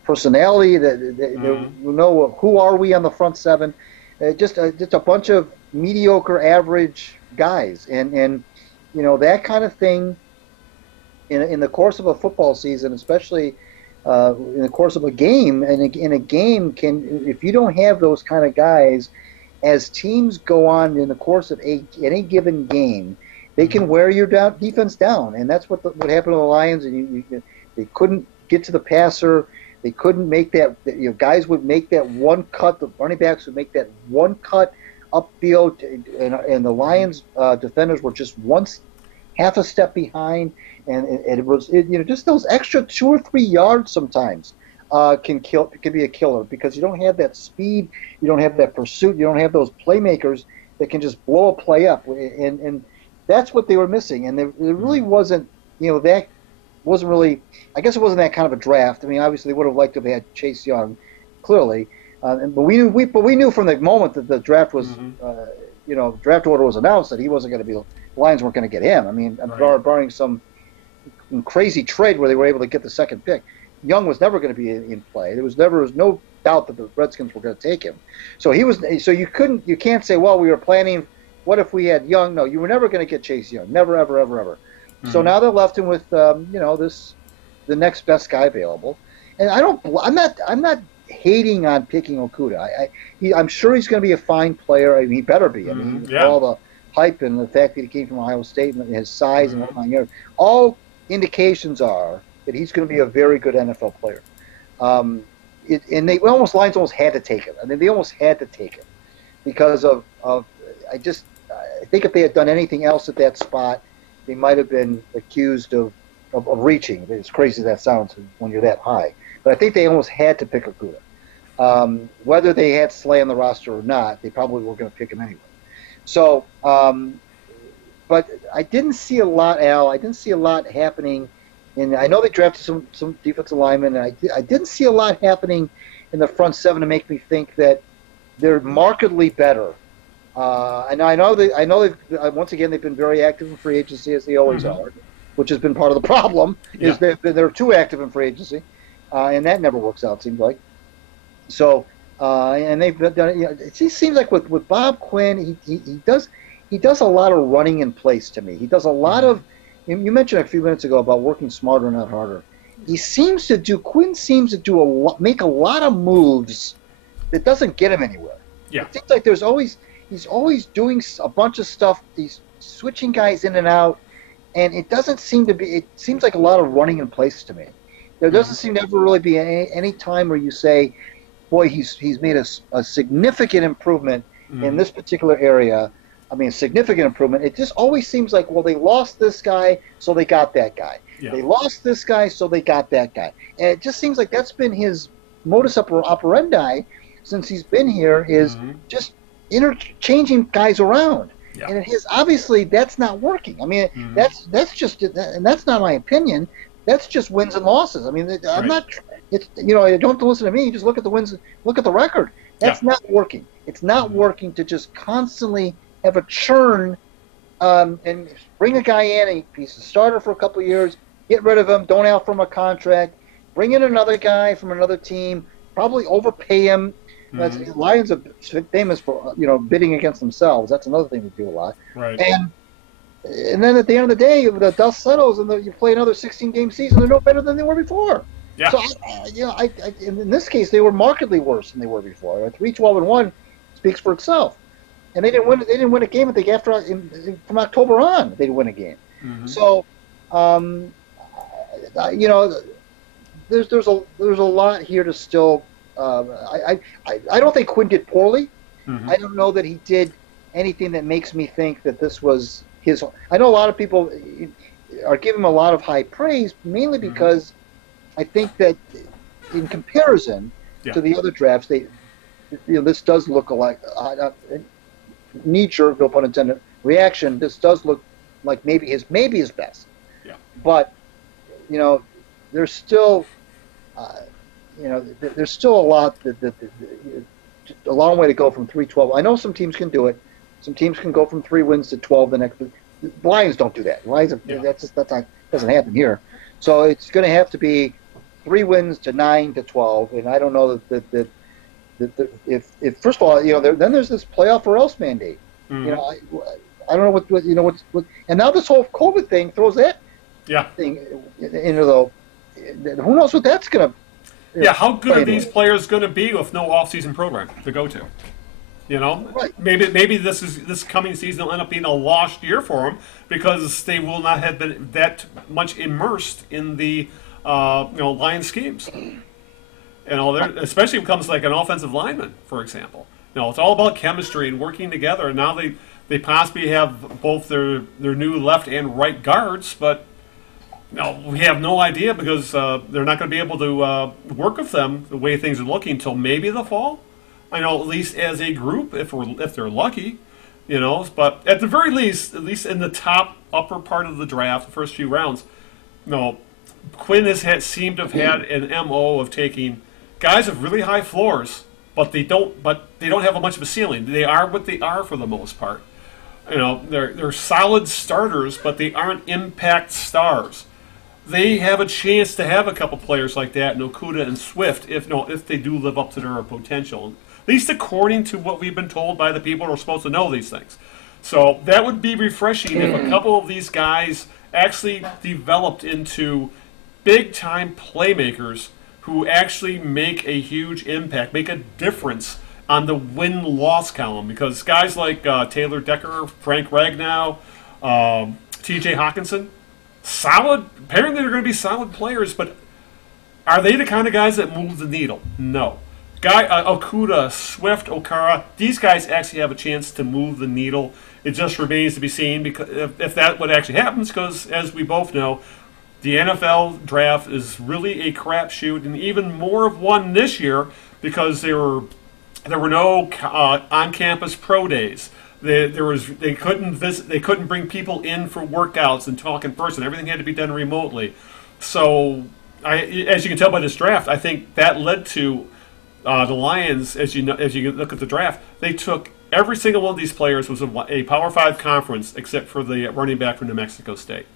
personality. Who are we on the front 7? Just a bunch of mediocre, average guys, and that kind of thing. In the course of a football season, especially in the course of a game, and in a game, if you don't have those kind of guys, as teams go on in the course of any given game, they can wear your defense down, and that's what happened to the Lions. And they couldn't get to the passer. They couldn't make that. Guys would make that one cut. The running backs would make that one cut upfield, and the Lions defenders were just half a step behind. And it was just those extra 2 or 3 yards sometimes can be a killer because you don't have that speed, you don't have that pursuit, you don't have those playmakers that can just blow a play up, and that's what they were missing. And there really wasn't that wasn't really. I guess it wasn't that kind of a draft. I mean, obviously they would have liked if they had Chase Young, clearly, but we knew from the moment that the draft was, draft order was announced that he wasn't going to be. The Lions weren't going to get him. I mean, barring some crazy trade where they were able to get the second pick, Young was never going to be in play. There was no doubt that the Redskins were going to take him. So he was. So you can't say, well, we were planning. What if we had Young? No, you were never going to get Chase Young. Never, ever, ever, ever. Mm-hmm. So now they're left him with, the next best guy available. And I'm not hating on picking Okudah. I'm sure he's going to be a fine player. I mean, he better be. I mean, all the hype and the fact that he came from Ohio State and his size and whatnot. All indications are that he's going to be a very good NFL player. And Lions almost had to take him. I mean, they almost had to take him because of I think if they had done anything else at that spot, they might have been accused of reaching. As crazy as that sounds when you're that high. But I think they almost had to pick Okudah. Whether they had Slay on the roster or not, they probably were going to pick him anyway. So, but I didn't see a lot, Al. I didn't see a lot happening. I know they drafted some defensive linemen, and I didn't see a lot happening in the front seven to make me think that they're markedly better. And I know once again they've been very active in free agency, as they always are, which has been part of the problem. Is they're too active in free agency, and that never works out. It seems like. So, and they've done it. It seems like with Bob Quinn, he does a lot of running in place to me. He does a lot of. You mentioned a few minutes ago about working smarter, not harder. Quinn seems to do make a lot of moves that doesn't get him anywhere. Yeah. It seems like he's always doing a bunch of stuff. He's switching guys in and out, and it doesn't seem to be. It seems like a lot of running in place to me. There doesn't seem to ever really be any time where you say, "Boy, he's made a significant improvement in this particular area." I mean, a significant improvement. It just always seems like, well, they lost this guy, so they got that guy. Yeah. They lost this guy, so they got that guy. And it just seems like that's been his modus operandi since he's been here, is just interchanging guys around. Yeah. And obviously that's not working. I mean, that's just, and that's not my opinion. That's just wins and losses. I mean, I'm not. It's you don't have to listen to me. Just look at the wins. Look at the record. That's not working. It's not working to just constantly have a churn and bring a guy in, and he's a starter for a couple of years, get rid of him, don't offer him a contract, bring in another guy from another team, probably overpay him. Lions are famous for bidding against themselves. That's another thing they do a lot. Right. And then at the end of the day, the dust settles and you play another 16-game season, they're no better than they were before. Yeah. So in this case, they were markedly worse than they were before. 3-12-1 speaks for itself. And they didn't win. They didn't win a game. I think from October on, they didn't win a game. So, there's a lot here to still. I don't think Quinn did poorly. I don't know that he did anything that makes me think that this was his. I know a lot of people are giving him a lot of high praise, mainly because I think that in comparison to the other drafts, this does look like. Knee-jerk, no pun intended, reaction. This does look like maybe his best. Yeah. But there's still there's still a lot a long way to go from 3-12. I know some teams can do it. Some teams can go from 3 wins to 12 the next. The Lions don't do that. That doesn't happen here. So it's going to have to be 3 wins to 9 to 12, and I don't know that. If first of all, then there's this playoff or else mandate. I don't know what, and now this whole COVID thing throws that thing into the. Who knows what that's gonna. How good are these players going to be with no off-season program to go to? Right. Maybe this coming season will end up being a lost year for them because they will not have been that much immersed in the Lions schemes. Especially when it comes to like an offensive lineman, for example. It's all about chemistry and working together. And now they possibly have both their new left and right guards, but we have no idea because they're not going to be able to work with them the way things are looking until maybe the fall. I know at least as a group, if they're lucky, But at the very least, at least in the upper part of the draft, the first few rounds, Quinn seemed to have had an MO of taking guys of really high floors, but they don't have much of a ceiling. They are what they are for the most part. You know, they're solid starters, but they aren't impact stars. They have a chance to have a couple players like that, Okuda and Swift, if they do live up to their potential. At least according to what we've been told by the people who are supposed to know these things. So that would be refreshing if a couple of these guys actually developed into big-time playmakers who actually make a huge impact, make a difference on the win-loss column. Because guys like Taylor Decker, Frank Ragnow, T.J. Hawkinson, solid. Apparently they're going to be solid players, but are they the kind of guys that move the needle? No. Okuda, Swift, Okara, these guys actually have a chance to move the needle. It just remains to be seen because if that what actually happens, because as we both know, the NFL draft is really a crapshoot, and even more of one this year because there were no on-campus pro days. They couldn't bring people in for workouts and talk in person. Everything had to be done remotely. So, as you can tell by this draft, I think that led to the Lions. As you look at the draft, they took every single one of these players was a Power 5 conference except for the running back from New Mexico State.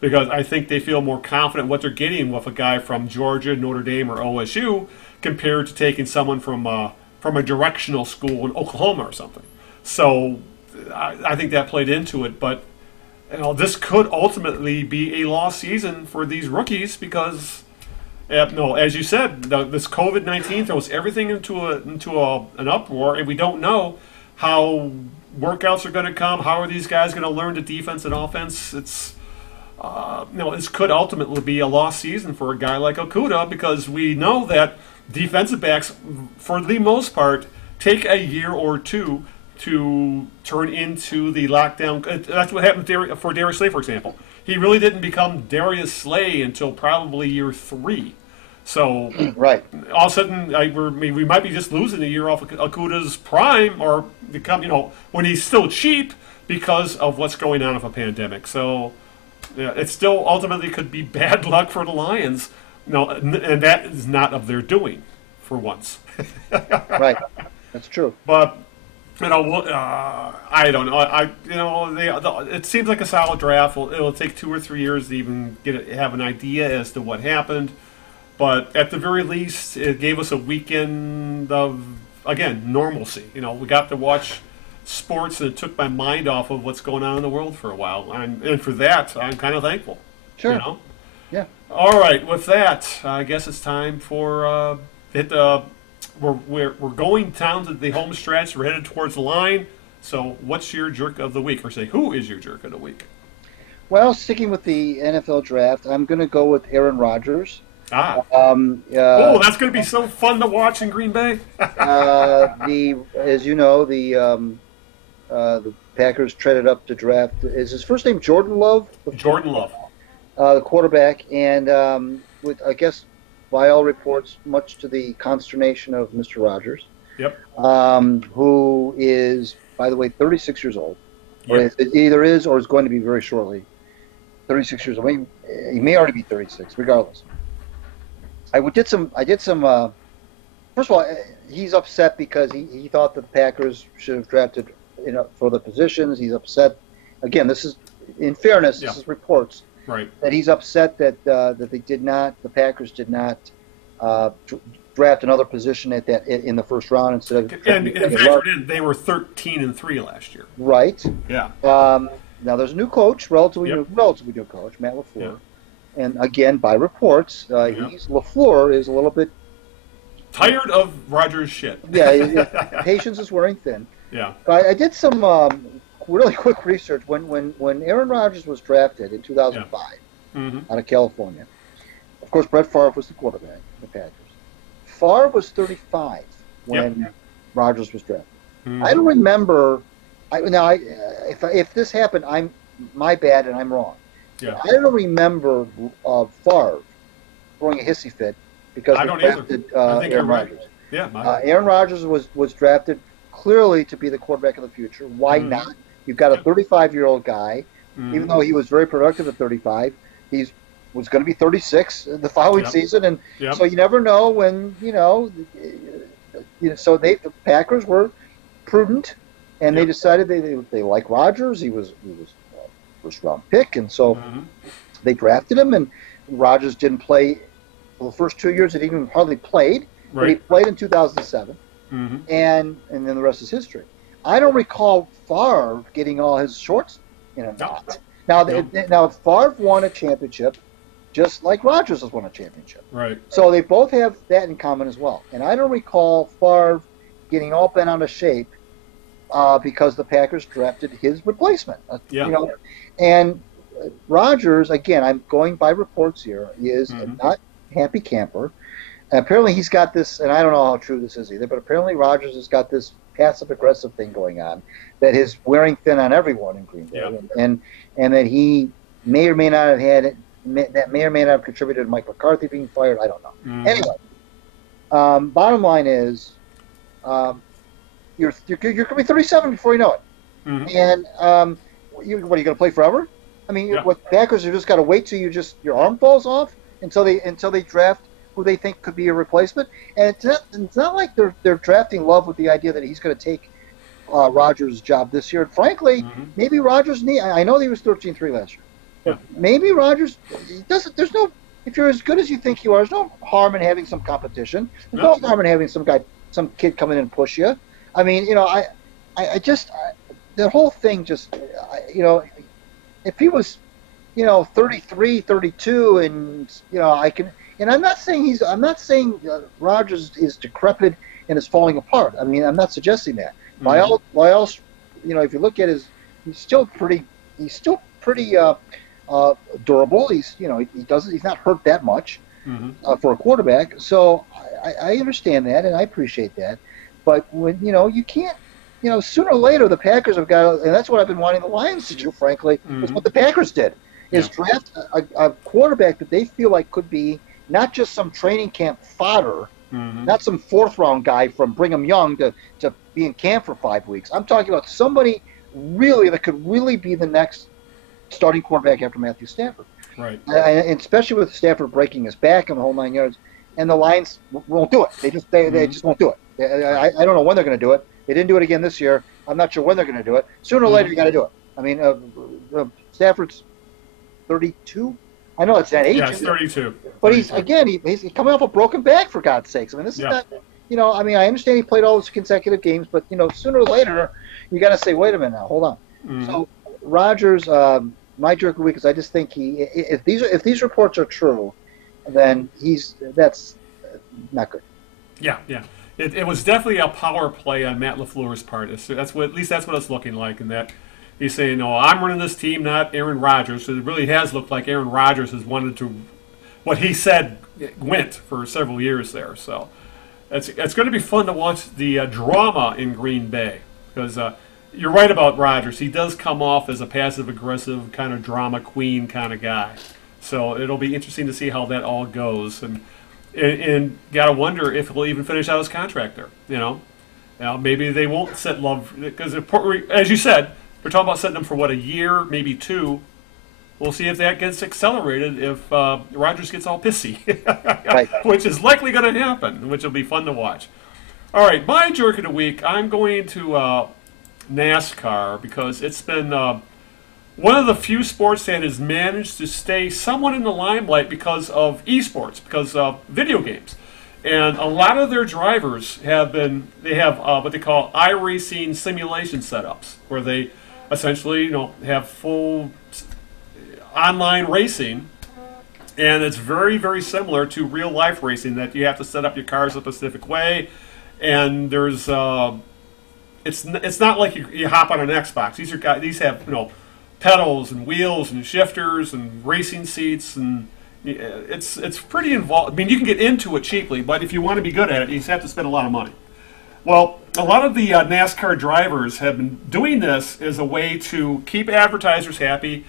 Because I think they feel more confident what they're getting with a guy from Georgia, Notre Dame, or OSU compared to taking someone from a directional school in Oklahoma or something. So I think that played into it. But this could ultimately be a lost season for these rookies because, as you said, this COVID-19 throws everything into an uproar, and we don't know how workouts are going to come. How are these guys going to learn the defense and offense? This could ultimately be a lost season for a guy like Okuda because we know that defensive backs, for the most part, take a year or two to turn into the lockdown. That's what happened for Darius Slay, for example. He really didn't become Darius Slay until probably year 3. So right. All of a sudden, we might be just losing a year off of Okuda's prime or become, when he's still cheap because of what's going on with a pandemic. So yeah, it still ultimately could be bad luck for the Lions. And that is not of their doing, for once. Right, that's true. But I don't know. It seems like a solid draft. It'll take 2 or 3 years to even have an idea as to what happened. But at the very least, it gave us a weekend of, again, normalcy. We got to watch sports and it took my mind off of what's going on in the world for a while. And for that, I'm kind of thankful. Sure. Yeah. All right. With that, I guess it's time for we're going down to the home stretch. We're headed towards the line. So, what's your jerk of the week, or say, who is your jerk of the week? Well, sticking with the NFL draft, I'm going to go with Aaron Rodgers. That's going to be so fun to watch in Green Bay. As you know, the Packers traded up to draft. Is his first name Jordan Love? Jordan Love. The quarterback, and with, I guess, by all reports, much to the consternation of Mr. Rodgers. Yep. Who is, by the way, 36 years old. Yep. Or either is or is going to be very shortly. 36 years old. He may already be 36, regardless. I did some. First of all, he's upset because he thought the Packers should have drafted for the positions. He's upset. Again, this is, in fairness, this is reports. Right. That he's upset that the Packers did not draft another position in the first round instead of. And in fact, they were 13-3 last year. Right. Yeah. Now there's a new coach, relatively new coach, Matt LaFleur. Yeah. And again, by reports, LaFleur is a little bit tired of Rodgers' shit. Yeah, patience is wearing thin. Yeah. I did some really quick research when Aaron Rodgers was drafted in 2005 out of California. Of course, Brett Favre was the quarterback, the Packers. Favre was 35 when Rodgers was drafted. I don't remember. If this happened, I'm my bad and I'm wrong. Yeah. I don't remember Favre throwing a hissy fit because I don't drafted Aaron Rodgers. Yeah, Aaron Rodgers was drafted clearly to be the quarterback of the future. Why not? You've got a 35-year-old guy. Even though he was very productive at 35, he's was going to be 36 the following season, and so you never know when So the Packers were prudent, and they decided they like Rodgers. He was a first round pick, and so they drafted him. And Rodgers didn't play the first 2 years; he didn't even hardly played. Right. But he played in 2007, and then the rest is history. I don't recall Favre getting all his shorts in a knot. Now Favre won a championship, just like Rodgers has won a championship. Right. So they both have that in common as well. And I don't recall Favre getting all bent out of shape because the Packers drafted his replacement. And Rodgers, again, I'm going by reports here, is not happy camper. And apparently he's got this, and I don't know how true this is either, but apparently Rodgers has got this passive-aggressive thing going on that is wearing thin on everyone in Green Bay, and that he may or may not have had it, that may or may not have contributed to Mike McCarthy being fired. I don't know. Anyway, bottom line is, you're going to be 37 before you know it, and what are you going to play forever? I mean, what Packers are just got to wait till your arm falls off until they draft who they think could be a replacement, and it's not like they're drafting Love with the idea that he's going to take Rodgers' job this year. And frankly, maybe Rodgers I know he was 13-3 last year, but maybe Rodgers doesn't. There's no, if you're as good as you think you are, there's no harm in having some competition. There's no harm in having some kid come in and push you. I mean, the whole thing just, if he was, 33, 32, and I can. And I'm not saying Rodgers is decrepit and is falling apart. I mean, I'm not suggesting that. Why else? If you look at he's still pretty durable. He's not hurt that much for a quarterback. So I understand that and I appreciate that. But when you can't, sooner or later the Packers have got, and that's what I've been wanting the Lions to do. Frankly, is what the Packers did, is draft a quarterback that they feel like could be not just some training camp fodder, not some fourth-round guy from Brigham Young to be in camp for 5 weeks. I'm talking about somebody really that could really be the next starting quarterback after Matthew Stafford. Right. And especially with Stafford breaking his back and the whole 9 yards. And the Lions won't do it. They just won't do it. I don't know when they're going to do it. They didn't do it again this year. I'm not sure when they're going to do it. Sooner or later, you got to do it. I mean, Stafford's 32. I know it's that age. Yeah, it's 32. But he's coming off a broken back, for God's sakes. I mean, this is not, I understand he played all those consecutive games, but, sooner or later, you got to say, wait a minute now, hold on. So, Rodgers, my jerk of the week is I just think if these reports are true, then that's not good. Yeah. It was definitely a power play on Matt LaFleur's part. At least that's what it's looking like, in that he's saying, no, I'm running this team, not Aaron Rodgers. So it really has looked like Aaron Rodgers has wanted to, what he said went for several years there. So it's going to be fun to watch the drama in Green Bay, because you're right about Rodgers. He does come off as a passive-aggressive kind of drama queen kind of guy. So it'll be interesting to see how that all goes. And got to wonder if he'll even finish out his contract there. Now, maybe they won't set Love, because as you said, we're talking about setting him for a year, maybe 2. We'll see if that gets accelerated if Rodgers gets all pissy, which is likely going to happen, which will be fun to watch. All right, my jerk of the week, I'm going to NASCAR, because it's been one of the few sports that has managed to stay somewhat in the limelight because of esports, because of video games. And a lot of their drivers have what they call iRacing simulation setups, where they essentially have full online racing, and it's very, very similar to real life racing, that you have to set up your cars a specific way, and there's it's not like you hop on an Xbox. These have pedals and wheels and shifters and racing seats, and it's pretty involved. I mean, you can get into it cheaply, but if you want to be good at it, you have to spend a lot of money. Well, a lot of the NASCAR drivers have been doing this as a way to keep advertisers happy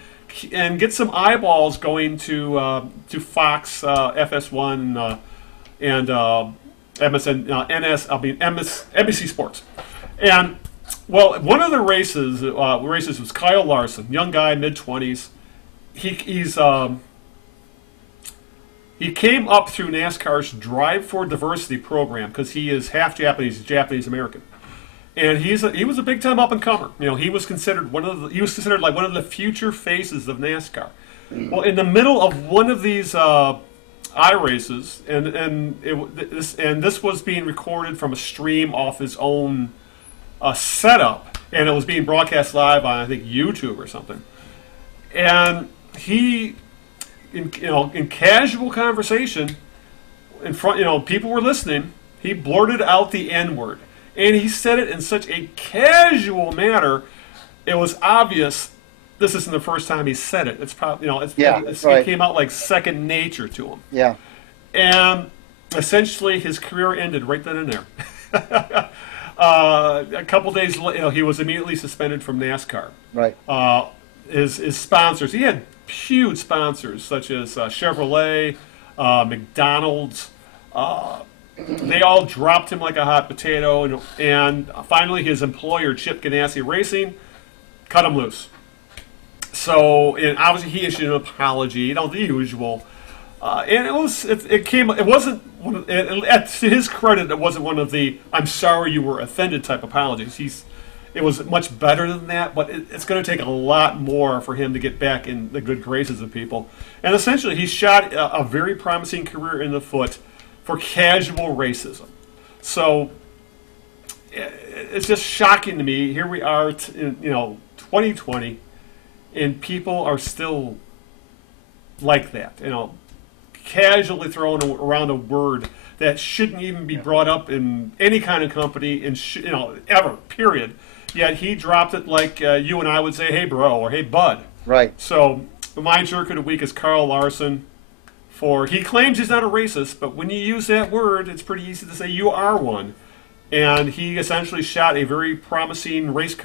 and get some eyeballs going to Fox, FS1, and NBC Sports. And well, one of the races was Kyle Larson, young guy, mid-20s. He's He came up through NASCAR's Drive for Diversity program because he is half Japanese, he's Japanese American, and he was a big time up and comer. You know, he was considered like one of the future faces of NASCAR. Well, in the middle of one of these races, and this was being recorded from a stream off his own setup, and it was being broadcast live on, I think, YouTube or something. And he, in casual conversation, in front, people were listening. He blurted out the N-word, and he said it in such a casual manner. It was obvious this isn't the first time he said it. It's probably, it came out like second nature to him. Yeah. And essentially, his career ended right then and there. A couple days later, he was immediately suspended from NASCAR. Right. His sponsors, he had huge sponsors such as Chevrolet, McDonald's. They all dropped him like a hot potato, and finally his employer, Chip Ganassi Racing, cut him loose. So, and obviously he issued an apology, the usual. And it wasn't, to his credit, it wasn't one of the "I'm sorry you were offended" type apologies. It was much better than that, but it's going to take a lot more for him to get back in the good graces of people. And essentially, he shot a very promising career in the foot for casual racism. So it's just shocking to me. Here we are, 2020, and people are still like that. Casually throwing around a word that shouldn't even be brought up in any kind of company, ever. Period. Yet he dropped it like you and I would say, "Hey, bro," or "Hey, bud." Right. So my jerk of the week is Carl Larson. He claims he's not a racist, but when you use that word, it's pretty easy to say you are one. And he essentially shot a very promising race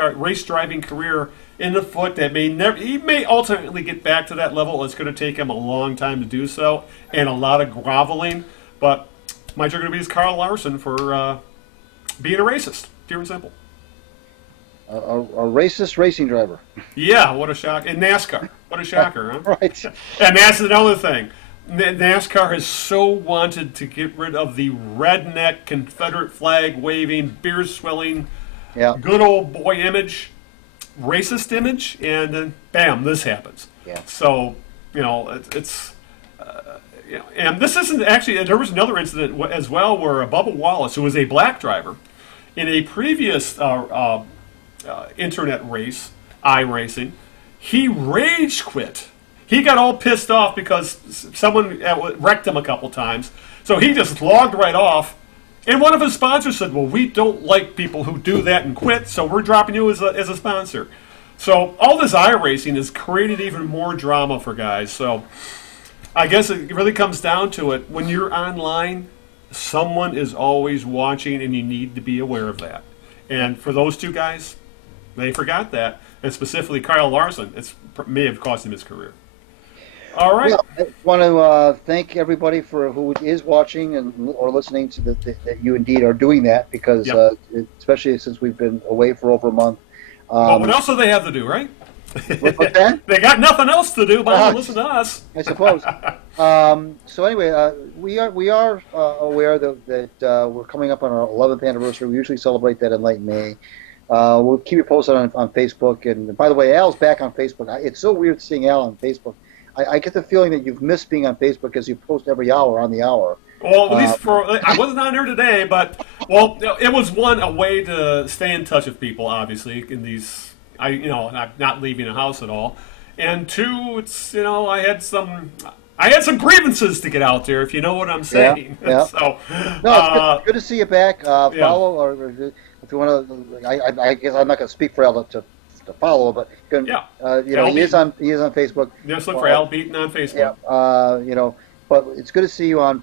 driving career in the foot that he may ultimately get back to that level. It's going to take him a long time to do so, and a lot of groveling. But my jerk of the week is Carl Larson for being a racist, pure and simple. A racist racing driver. Yeah, what a shock. In NASCAR. What a shocker, huh? Right. And that's another thing. NASCAR has so wanted to get rid of the redneck, Confederate flag waving, beer swilling, good old boy image, racist image, and then bam, this happens. Yeah. So, it's and this isn't actually. There was another incident as well where Bubba Wallace, who was a black driver, in a previous internet race, iRacing, he rage quit. He got all pissed off because someone wrecked him a couple times. So he just logged right off. And one of his sponsors said, "Well, we don't like people who do that and quit, so we're dropping you as a sponsor." So all this iRacing has created even more drama for guys. So I guess it really comes down to it. When you're online, someone is always watching, and you need to be aware of that. And for those two guys, they forgot that. And specifically Kyle Larson, it may have cost him his career. All right. Well, I want to thank everybody who is watching or listening to that you indeed are doing that, because especially since we've been away for over a month. Well, what else do they have to do, right? What's that? They got nothing else to do but listen to us, I suppose. So anyway, we are aware that we're coming up on our 11th anniversary. We usually celebrate that in late May. We'll keep you posted on Facebook. And by the way, Al's back on Facebook. It's so weird seeing Al on Facebook. I get the feeling that you've missed being on Facebook because you post every hour on the hour. Well, at least I wasn't on there today, but it was a way to stay in touch with people. Obviously, in these, I'm not leaving the house at all, and two, it's I had some grievances to get out there, if you know what I'm saying. Yeah. So, no, it's good to see you back. Follow, or if you want to, I guess I'm not going to speak for Al to follow, but he is on Facebook. Just look for Al Beaton on Facebook. Yeah, but it's good to see you on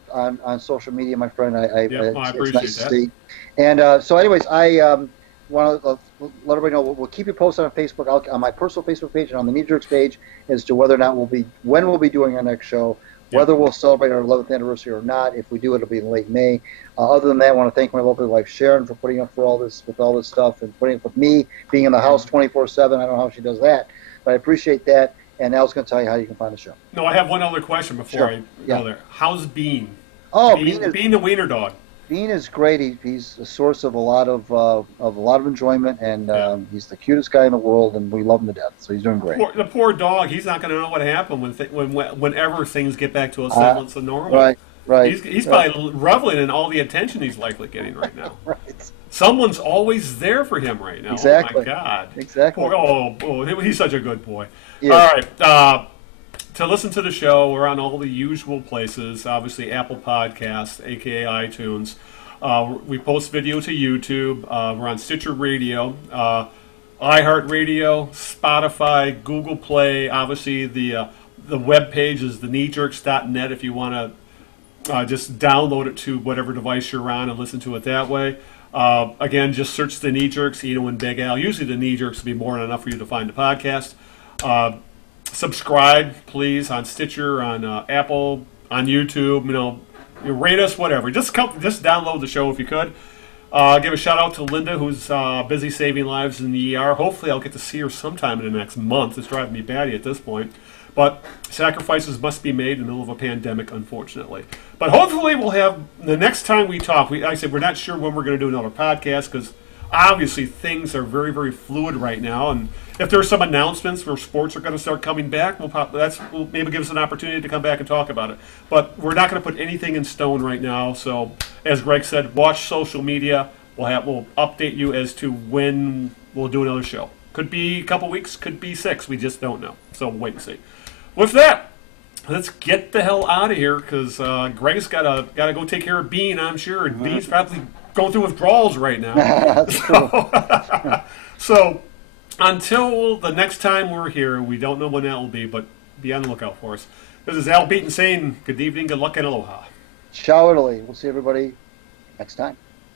social media, my friend. I appreciate it's nice that. to see. And so, anyways, I want to let everybody know we'll keep you posted on Facebook, on my personal Facebook page and on the Knee Jerks page, as to whether or not when we'll be doing our next show. Whether we'll celebrate our 11th anniversary or not. If we do, it'll be in late May. Other than that, I want to thank my lovely wife Sharon for putting up with all this stuff, and putting up with me being in the house 24/7. I don't know how she does that, but I appreciate that. and Al's going to tell you how you can find the show. No, I have one other question before I Yeah. go there. How's Bean? Oh, Bean the wiener dog. Bean is great. He's a source of a lot of enjoyment, and he's the cutest guy in the world, and we love him to death. So he's doing great. The poor dog. He's not going to know what happened whenever things get back to a semblance of normal. Right. He's probably reveling in all the attention he's likely getting right now. Right. Someone's always there for him right now. Exactly. Oh my God. Exactly. He's such a good boy. Yeah. All right. To listen to the show, we're on all the usual places. Obviously, Apple Podcasts, aka iTunes. We post video to YouTube. We're on Stitcher Radio, iHeartRadio, Spotify, Google Play. Obviously, the web page is thekneejerks.net if you want to just download it to whatever device you're on and listen to it that way. Again, just search the Knee Jerks, Eno and Big Al. Usually the Knee Jerks will be more than enough for you to find the podcast. Subscribe, please, on Stitcher, on Apple, on YouTube. You rate us, whatever. Just download the show if you could. Give a shout out to Linda, who's busy saving lives in the ER. Hopefully I'll get to see her sometime in the next month. It's driving me batty at this point. But sacrifices must be made in the middle of a pandemic, unfortunately. But hopefully we'll have, the next time we talk, like I said, we're not sure when we're going to do another podcast because obviously things are very, very fluid right now. And if there's some announcements where sports are going to start coming back, will maybe give us an opportunity to come back and talk about it. But we're not going to put anything in stone right now. So as Greg said, watch social media. We'll update you as to when we'll do another show. Could be a couple weeks, could be 6. We just don't know. So we'll wait and see. With that, let's get the hell out of here because Greg's got to go take care of Bean, I'm sure. And Bean's probably going through withdrawals right now. That's true. So until the next time we're here, we don't know when that will be, but be on the lookout for us. This is Al Beaton saying good evening, good luck, and aloha. Ciao, Italy. We'll see everybody next time.